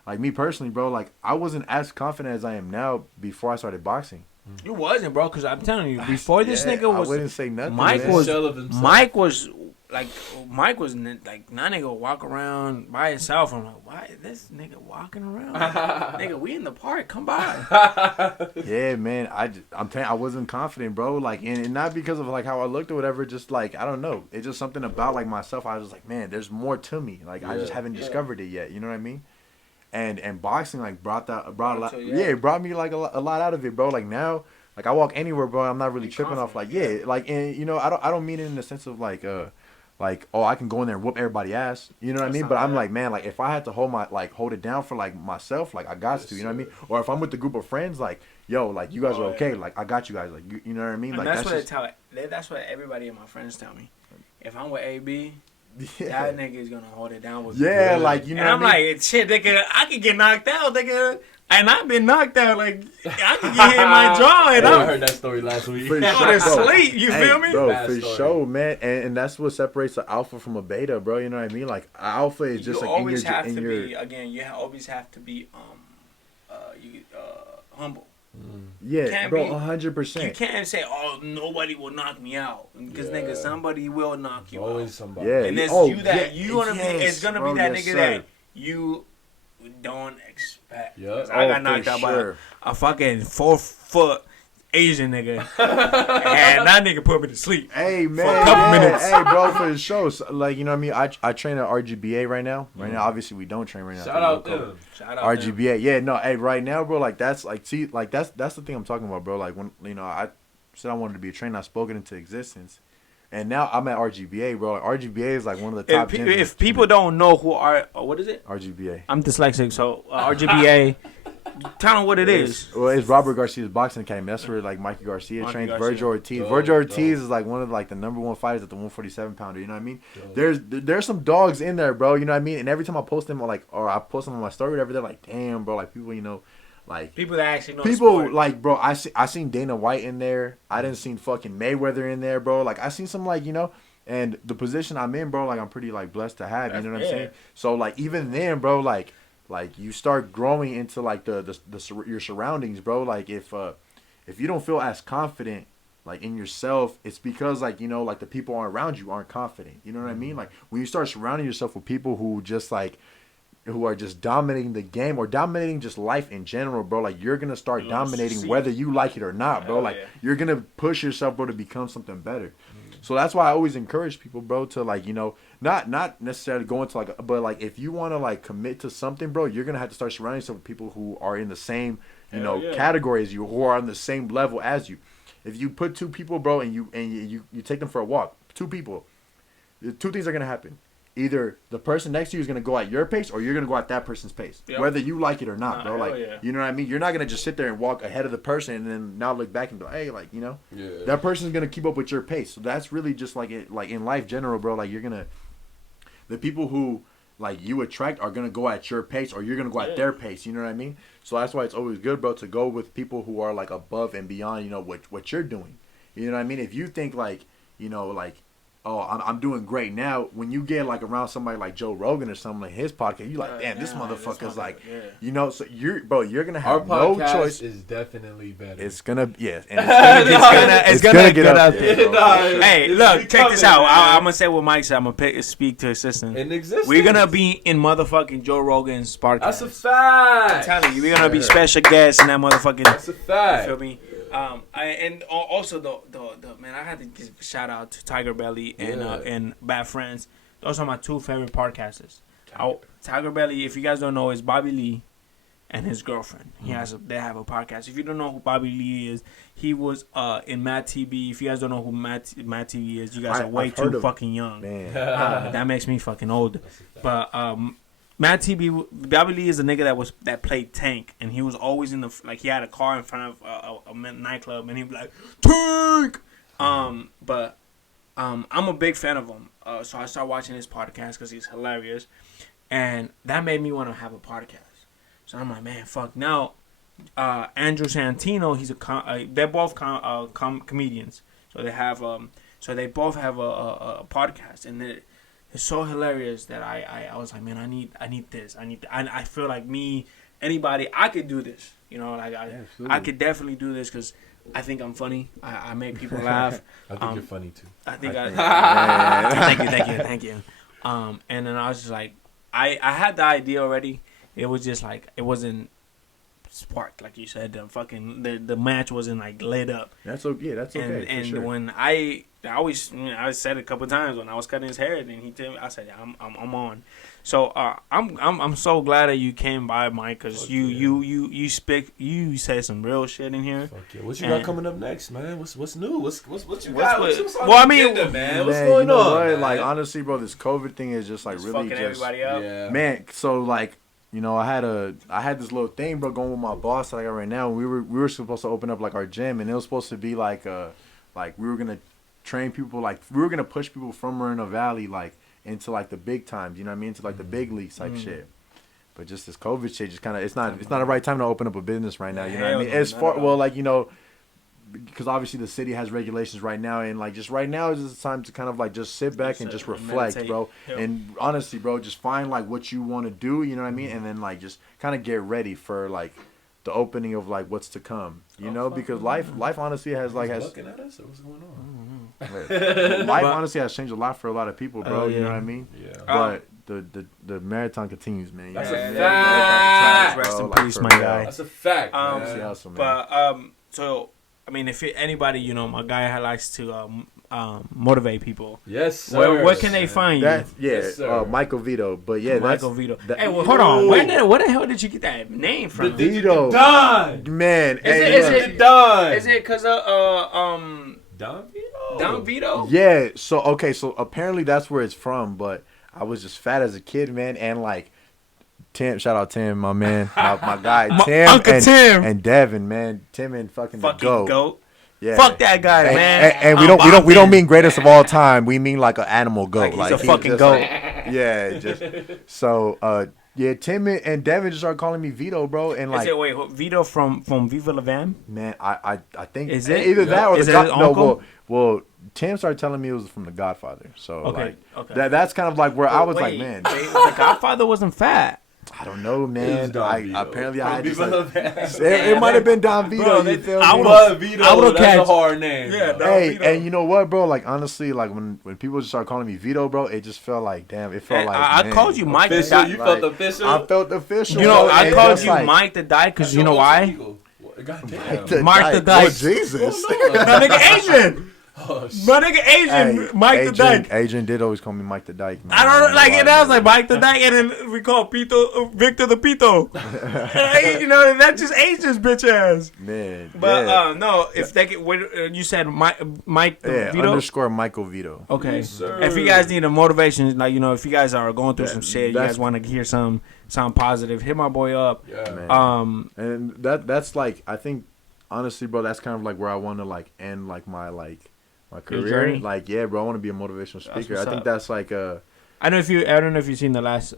like me personally, bro, like I wasn't as confident as I am now before I started boxing. You wasn't, bro, because I'm telling you, before this nigga was, I wouldn't say nothing. Mike man. was like, that nigga walk around by himself. I'm like, why is this nigga walking around? Nigga, we in the park, come by. Yeah, man, I'm telling you, I wasn't confident, bro. Like, and not because of like how I looked or whatever. Just like I don't know, it's just something about like myself. I was just like, man, there's more to me. Like I just haven't discovered it yet. You know what I mean? And boxing like brought a lot. Yeah, it brought me like a lot out of it, bro. Like now, like I walk anywhere, bro. I'm not really tripping off like like, and you know, I don't mean it in the sense of like oh, I can go in there and whoop everybody ass. You know what I mean? But I'm like, man, like if I had to hold it down for like myself, like I got to. You know what I mean? Or if I'm with a group of friends, like yo, like you guys are okay. Like I got you guys. Like you know what I mean? And like that's what everybody and my friends tell me. If I'm with AB. Yeah. That nigga is gonna hold it down with me. Yeah, like you know. And I'm like, shit, nigga, I could get knocked out, nigga. And I've been knocked out. Like I could get hit in my jaw. And I heard that story last week. For sure, sleep. You feel me, bro? Bad For story. sure, man. And that's what separates the alpha from a beta, bro. You know what I mean? Like alpha is just you like always have in to your. be again. You always have to be humble. Yeah, bro, be- 100%. You can't say, "Oh, nobody will knock me out," because nigga, somebody will knock you Always out. somebody. Yeah, And it's it's gonna be that nigga that you don't expect. Yeah. I got knocked out by a fucking 4-foot Asian nigga, and that nigga put me to sleep. Hey man, for a couple minutes. Hey bro, for the show, so, like you know what I mean. I train at RGBA right now. Right now, obviously we don't train right now. Shout out them. Shout out RGBA. Yeah, no, hey, right now, bro. Like that's like see, like that's the thing I'm talking about, bro. Like when you know I said I wanted to be a trainer, I spoke it into existence, and now I'm at RGBA, bro. Like, RGBA is like one of the top. If people don't know who are, what is it? RGBA. I'm dyslexic, so RGBA. Tell them what it is. Well, it's Robert Garcia's boxing academy. That's where like Mikey Garcia trains. Virgil Ortiz. Dope, Virgil Ortiz is like one of like the number one fighters at the 147 pounder. You know what I mean? Dope. There's some dogs in there, bro. You know what I mean? And every time I post them, or I post them on my story, or whatever, they're like, damn, bro. Like people, you know, like people that actually know. People the sport. like, bro. I seen Dana White in there. I didn't seen fucking Mayweather in there, bro. Like I seen some like you know. And the position I'm in, bro, like I'm pretty like blessed to have. You know what I'm saying? So like even then, bro, like you start growing into like your surroundings, bro. Like if you don't feel as confident like in yourself, it's because like you know like the people around you aren't confident. You know what I mean? Like when you start surrounding yourself with people who are just dominating the game or dominating just life in general, bro. Like you're gonna start dominating whether you like it or not, bro. Like you're gonna push yourself, bro, to become something better. So that's why I always encourage people, bro, to like, you know, not necessarily go into like, but like if you want to like commit to something, bro, you're gonna have to start surrounding yourself with people who are in the same, you know, category as you, who are on the same level as you. If you put two people, bro, and you take them for a walk, two people, two things are gonna happen. Either the person next to you is gonna go at your pace, or you're gonna go at that person's pace, whether you like it or not, bro. Like, you know what I mean? You're not gonna just sit there and walk ahead of the person and then not look back and be like, hey, like, you know, that person's gonna keep up with your pace. So that's really just like it, like in life general, bro. Like the people who like you attract are gonna go at your pace, or you're gonna go at their pace. You know what I mean? So that's why it's always good, bro, to go with people who are like above and beyond, you know, what you're doing. You know what I mean? If you think like, you know, like, oh, I'm doing great now. When you get like around somebody like Joe Rogan or something like his podcast, you like, damn, this motherfucker's like, you know. So you're gonna have no choice. Is definitely better. It's gonna, and it's gonna get out there. Hey, look, check this out. I'm gonna say what Mike said. I'm gonna speak to assistant. In existence. We're gonna be in motherfucking Joe Rogan's podcast. That's a fact. I'm telling you, we're gonna be special guests in that motherfucking. That's a fact. You feel me? And also the man, I had to give a shout out to Tiger Belly and Bad Friends. Those are my two favorite podcasters. Tiger Belly, if you guys don't know, is Bobby Lee and his girlfriend. They have a podcast. If you don't know who Bobby Lee is, he was in Mad TV. If you guys don't know who Mad TV is, you guys are way too fucking young. Man. That makes me fucking old. But Mad TV, Bobby Lee is a nigga that played Tank, and he was always in he had a car in front of a nightclub, and he'd be like, Tank! But I'm a big fan of him. So I started watching his podcast because he's hilarious, and that made me want to have a podcast. So I'm like, man, fuck. Now, Andrew Santino, he's they're both comedians. So they both have a podcast, and it's so hilarious that I was like, man, I need this. I feel like anybody, I could do this. You know, like I could definitely do this because I think I'm funny. I make people laugh. I think you're funny too. I think thank you. And then I was just like, I had the idea already. It was just like, it wasn't sparked, like you said. The match wasn't like lit up. That's okay. That's okay. And sure. when I said it a couple times when I was cutting his hair, and he told me, I said, I'm on. So I'm so glad that you came by, Mike, because you said some real shit in here. Fuck yeah. What you got coming up next, man? What's new? What's you got? What's man, what's going on? What? Man? Like, honestly, bro, this COVID thing is just like It's really fucking just everybody up. Yeah. man. So like, you know, I had this little thing, bro, going with my boss that I got right now. We were supposed to open up like our gym, and it was supposed to be like we were gonna train people, like we were gonna push people from Moreno Valley like into like the big times, you know what I mean, into like the big leagues type shit. But just this COVID shit, just kind of it's not the right time to open up a business right now. You know what I mean? As far like, you know, because obviously the city has regulations right now, and like just right now is the time to kind of like just sit back and just reflect, meditate, bro. Yep. And honestly, bro, just find like what you want to do, you know what I mean, and then like just kind of get ready for like the opening of like what's to come, you know, because life honestly has looking at us or what's going on? Life honestly has changed a lot for a lot of people, bro. You know what I mean? Yeah. But the marathon continues, man. That's a fact. Rest in peace, my guy. That's a fact. So I mean, if anybody, you know, my guy likes to motivate people. Yes, sir. Where can they find you? Yes, Michael Vito. But yeah, Michael Vito. Hey, well, hold on. Where the hell did you get that name from? Vito. Don. Man, is it Don? Is it because of Don Vito? Don Vito? Yeah. So apparently that's where it's from. But I was just fat as a kid, man, and like. Tim, shout out Tim, my man, my guy, Tim, Uncle Tim, and Devin, man, Tim and fucking the goat. Yeah. Fuck that guy, man. And we don't mean greatest of all time. We mean like an animal goat, like he's a fucking goat. Yeah, just so. Yeah, Tim and Devin just started calling me Vito, bro, and like. Is it Vito from Viva La Van? Man, I think is it either that or is the it his uncle? Well, Tim started telling me it was from The Godfather, so okay. That's kind of like where I was like, man, The Godfather wasn't fat. I don't know, man. Apparently I had just like, it might have been Don Vito. You feel me? I would have that's a hard name. Yeah, hey, Vito. And you know what, bro? Like honestly, like when people just start calling me Vito, bro, it just felt like damn. It felt like I called you Mike. You felt official. I felt official. You know, I called you Mike the Dyke because you know why? Mike the Dyke. Oh Jesus! That nigga Asian. Oh, my nigga Asian, Mike the Dyke. Asian did always call me Mike the Dyke. Man. I don't know, like, and I was like Mike the Dyke, and then we call Victor the Pito. You know, that's just Asian's bitch ass. Man, but no, if they get, you said Mike Vito? _. Michael Vito. Okay, yes, if you guys need a motivation, like, you know, if you guys are going through some shit, you guys want to hear sound positive, hit my boy up. Yeah. And that's like, I think honestly, bro, that's kind of like where I want to like end like my career. Like, yeah, bro, I want to be a motivational speaker. I think that's like I don't know if you've seen the last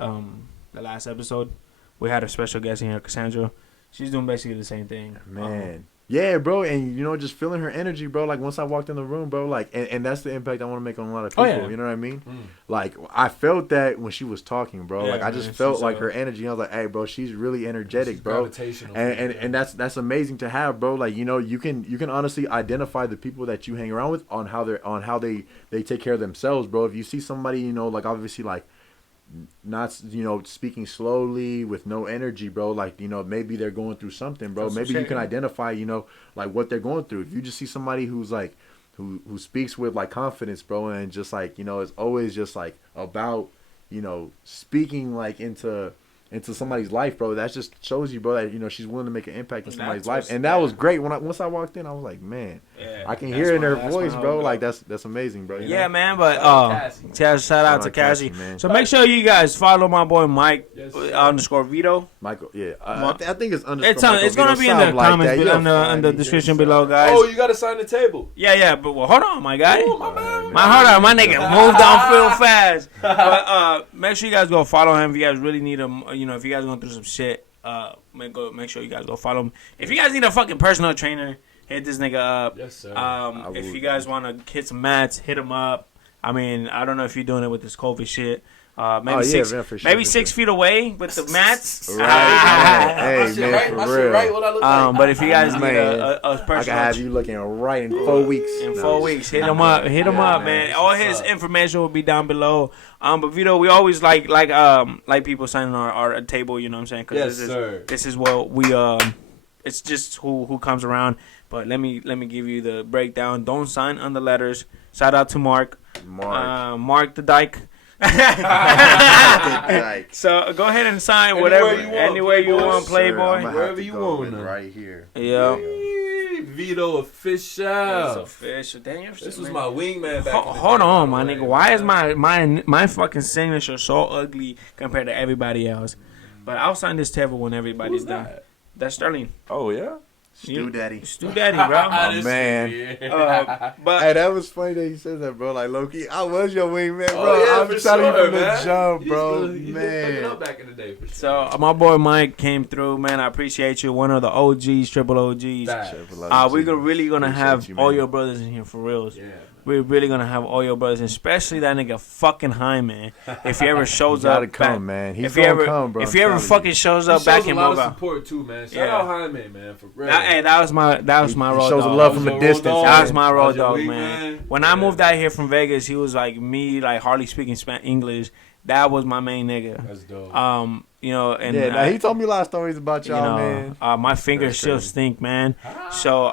episode. We had a special guest in here, Cassandra. She's doing basically the same thing. Man. Yeah, bro, and you know, just feeling her energy, bro. Like once I walked in the room, bro, like, and that's the impact I want to make on a lot of people. You know what I mean? Like I felt that when she was talking, bro. Like I just felt like her energy. I was like, hey, bro, she's really energetic, bro. And that's amazing to have, bro. Like, you know, you can honestly identify the people that you hang around with on how they take care of themselves, bro. If you see somebody, you know, like obviously like not, you know, speaking slowly with no energy, bro, like, you know, maybe they're going through something, bro. Maybe you can identify, you know, like what they're going through. If you just see somebody who's like who speaks with like confidence, bro, and just like, you know, it's always just like about, you know, speaking like into somebody's life, bro, that just shows you, bro, that, you know, she's willing to make an impact in somebody's life. And that was great. Once I walked in, I was like, man, Yeah, I can that's hear it in her my- that's voice, my bro. homegirl. Like that's amazing, bro. You Yeah, know? man, but shout out to Cassie. man. So make sure you guys follow my boy Mike Yes, sir. _Vito. Michael. Yeah, I think it's underscore. It's on. Michael It's gonna Vito, be in the something like comments that. below, You'll in the find me. description below, guys. Oh, you gotta sign the table. Yeah, but well, hold on, my guy. Oh, my bad. Hold on, my nigga moved on real fast. But make sure you guys go follow him if you guys really need him. You know, if you guys going through some shit, make sure you guys go follow him. If you guys need a fucking personal trainer, hit this nigga up. Yes, sir. If you guys want to hit some mats, hit him up. I mean, I don't know if you're doing it with this COVID shit. Maybe maybe 6 feet away with the mats. Right, man. My Hey, shit man, right, for my real. shit right, what I look like. But if you guys need Man, a personal I can have you looking right in 4 weeks. in No, 4 weeks, hit him up, man. man. All his information will be down below. But Vito, we always like people signing our table. You know what I'm saying? 'Cause Yes, sir. This is what we it's just who comes around. But let me give you the breakdown. Don't sign on the letters. Shout out to Mark the Dyke. So go ahead and sign anywhere you want, Playboy. Wherever you want. right here. Yeah. Vito official. It's official. Damn, This was my wingman back in the Hold day, on, by my the nigga. way, Why man. is my fucking signature so ugly compared to everybody else? But I'll sign this table when everybody's Who's done. that? That's Sterling. Oh, yeah? Stu Daddy. Stu Daddy, bro. Oh, man. But Hey, that was funny that you said that, bro. Like, low-key, I was your wingman, bro. Oh, yeah, I've been for telling sure, you from the man. jump, bro. You was fucking Man. up back in the day, for sure. so my boy Mike came through, man. I appreciate you. One of the OGs, triple OGs. Facts. We're really gonna Appreciate have you, all man. your brothers in here for reals. Yeah. We're really gonna have all your brothers, especially that nigga fucking Hyman. If he ever shows You gotta up, come, back, man. He's if he gonna ever, come, bro. if I'm he ever telling fucking you. shows He up shows back a in lot of Moga, support, too, man. Shout Yeah. out Jaime, man, for real. hey, that was my He road shows dog. love from That a was your distance. road That dog. was my That road was your dog, wingman. man. When I Yeah. moved out here from Vegas, he was like me, like hardly speaking English. That was my main nigga. That's dope. You know, and Yeah, now he told me a lot of stories about you y'all, know, man. my fingers That's still crazy. stink, man. So,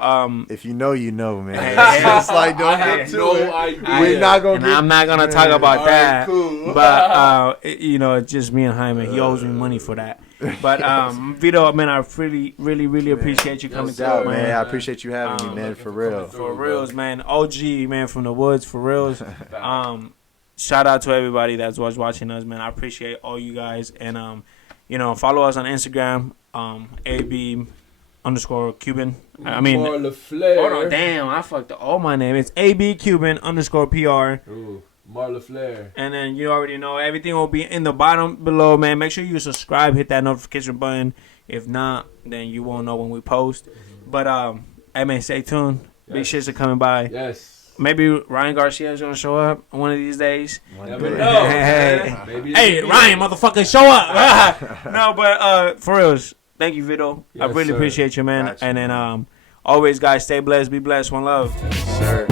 If you know, you know, man. Yeah. It's like, don't I get have to no it. idea. We're not gonna and get. I'm not gonna talk about All that. right, cool. But you know, it's just me and Jaime. He owes me money for that. But Vito, man, I really appreciate you coming Yes, through, sir. Man, man. I appreciate you having me, man, for real. For reals, man. OG, man, from the woods, for reals. Shout out to everybody that's watching us, man. I appreciate all you guys, and you know, follow us on Instagram, AB_Cuban. I mean, Marla Flair. hold on, damn, I fucked all my name. It's AB_Cuban_PR. Ooh, Marla Flair. And then you already know everything will be in the bottom below, man. Make sure you subscribe, hit that notification button. If not, then you won't know when we post. But hey man, stay tuned. Big shits are coming by. Yes. Maybe Ryan Garcia is gonna show up one of these days. Never day. know. Hey, man. Maybe Hey, it's me. Ryan, motherfucker, show up! No, but for reals, thank you, Vito. I Yes, really sir. appreciate you, man. Gotcha, And then always, guys, stay blessed, be blessed, one love. Sir.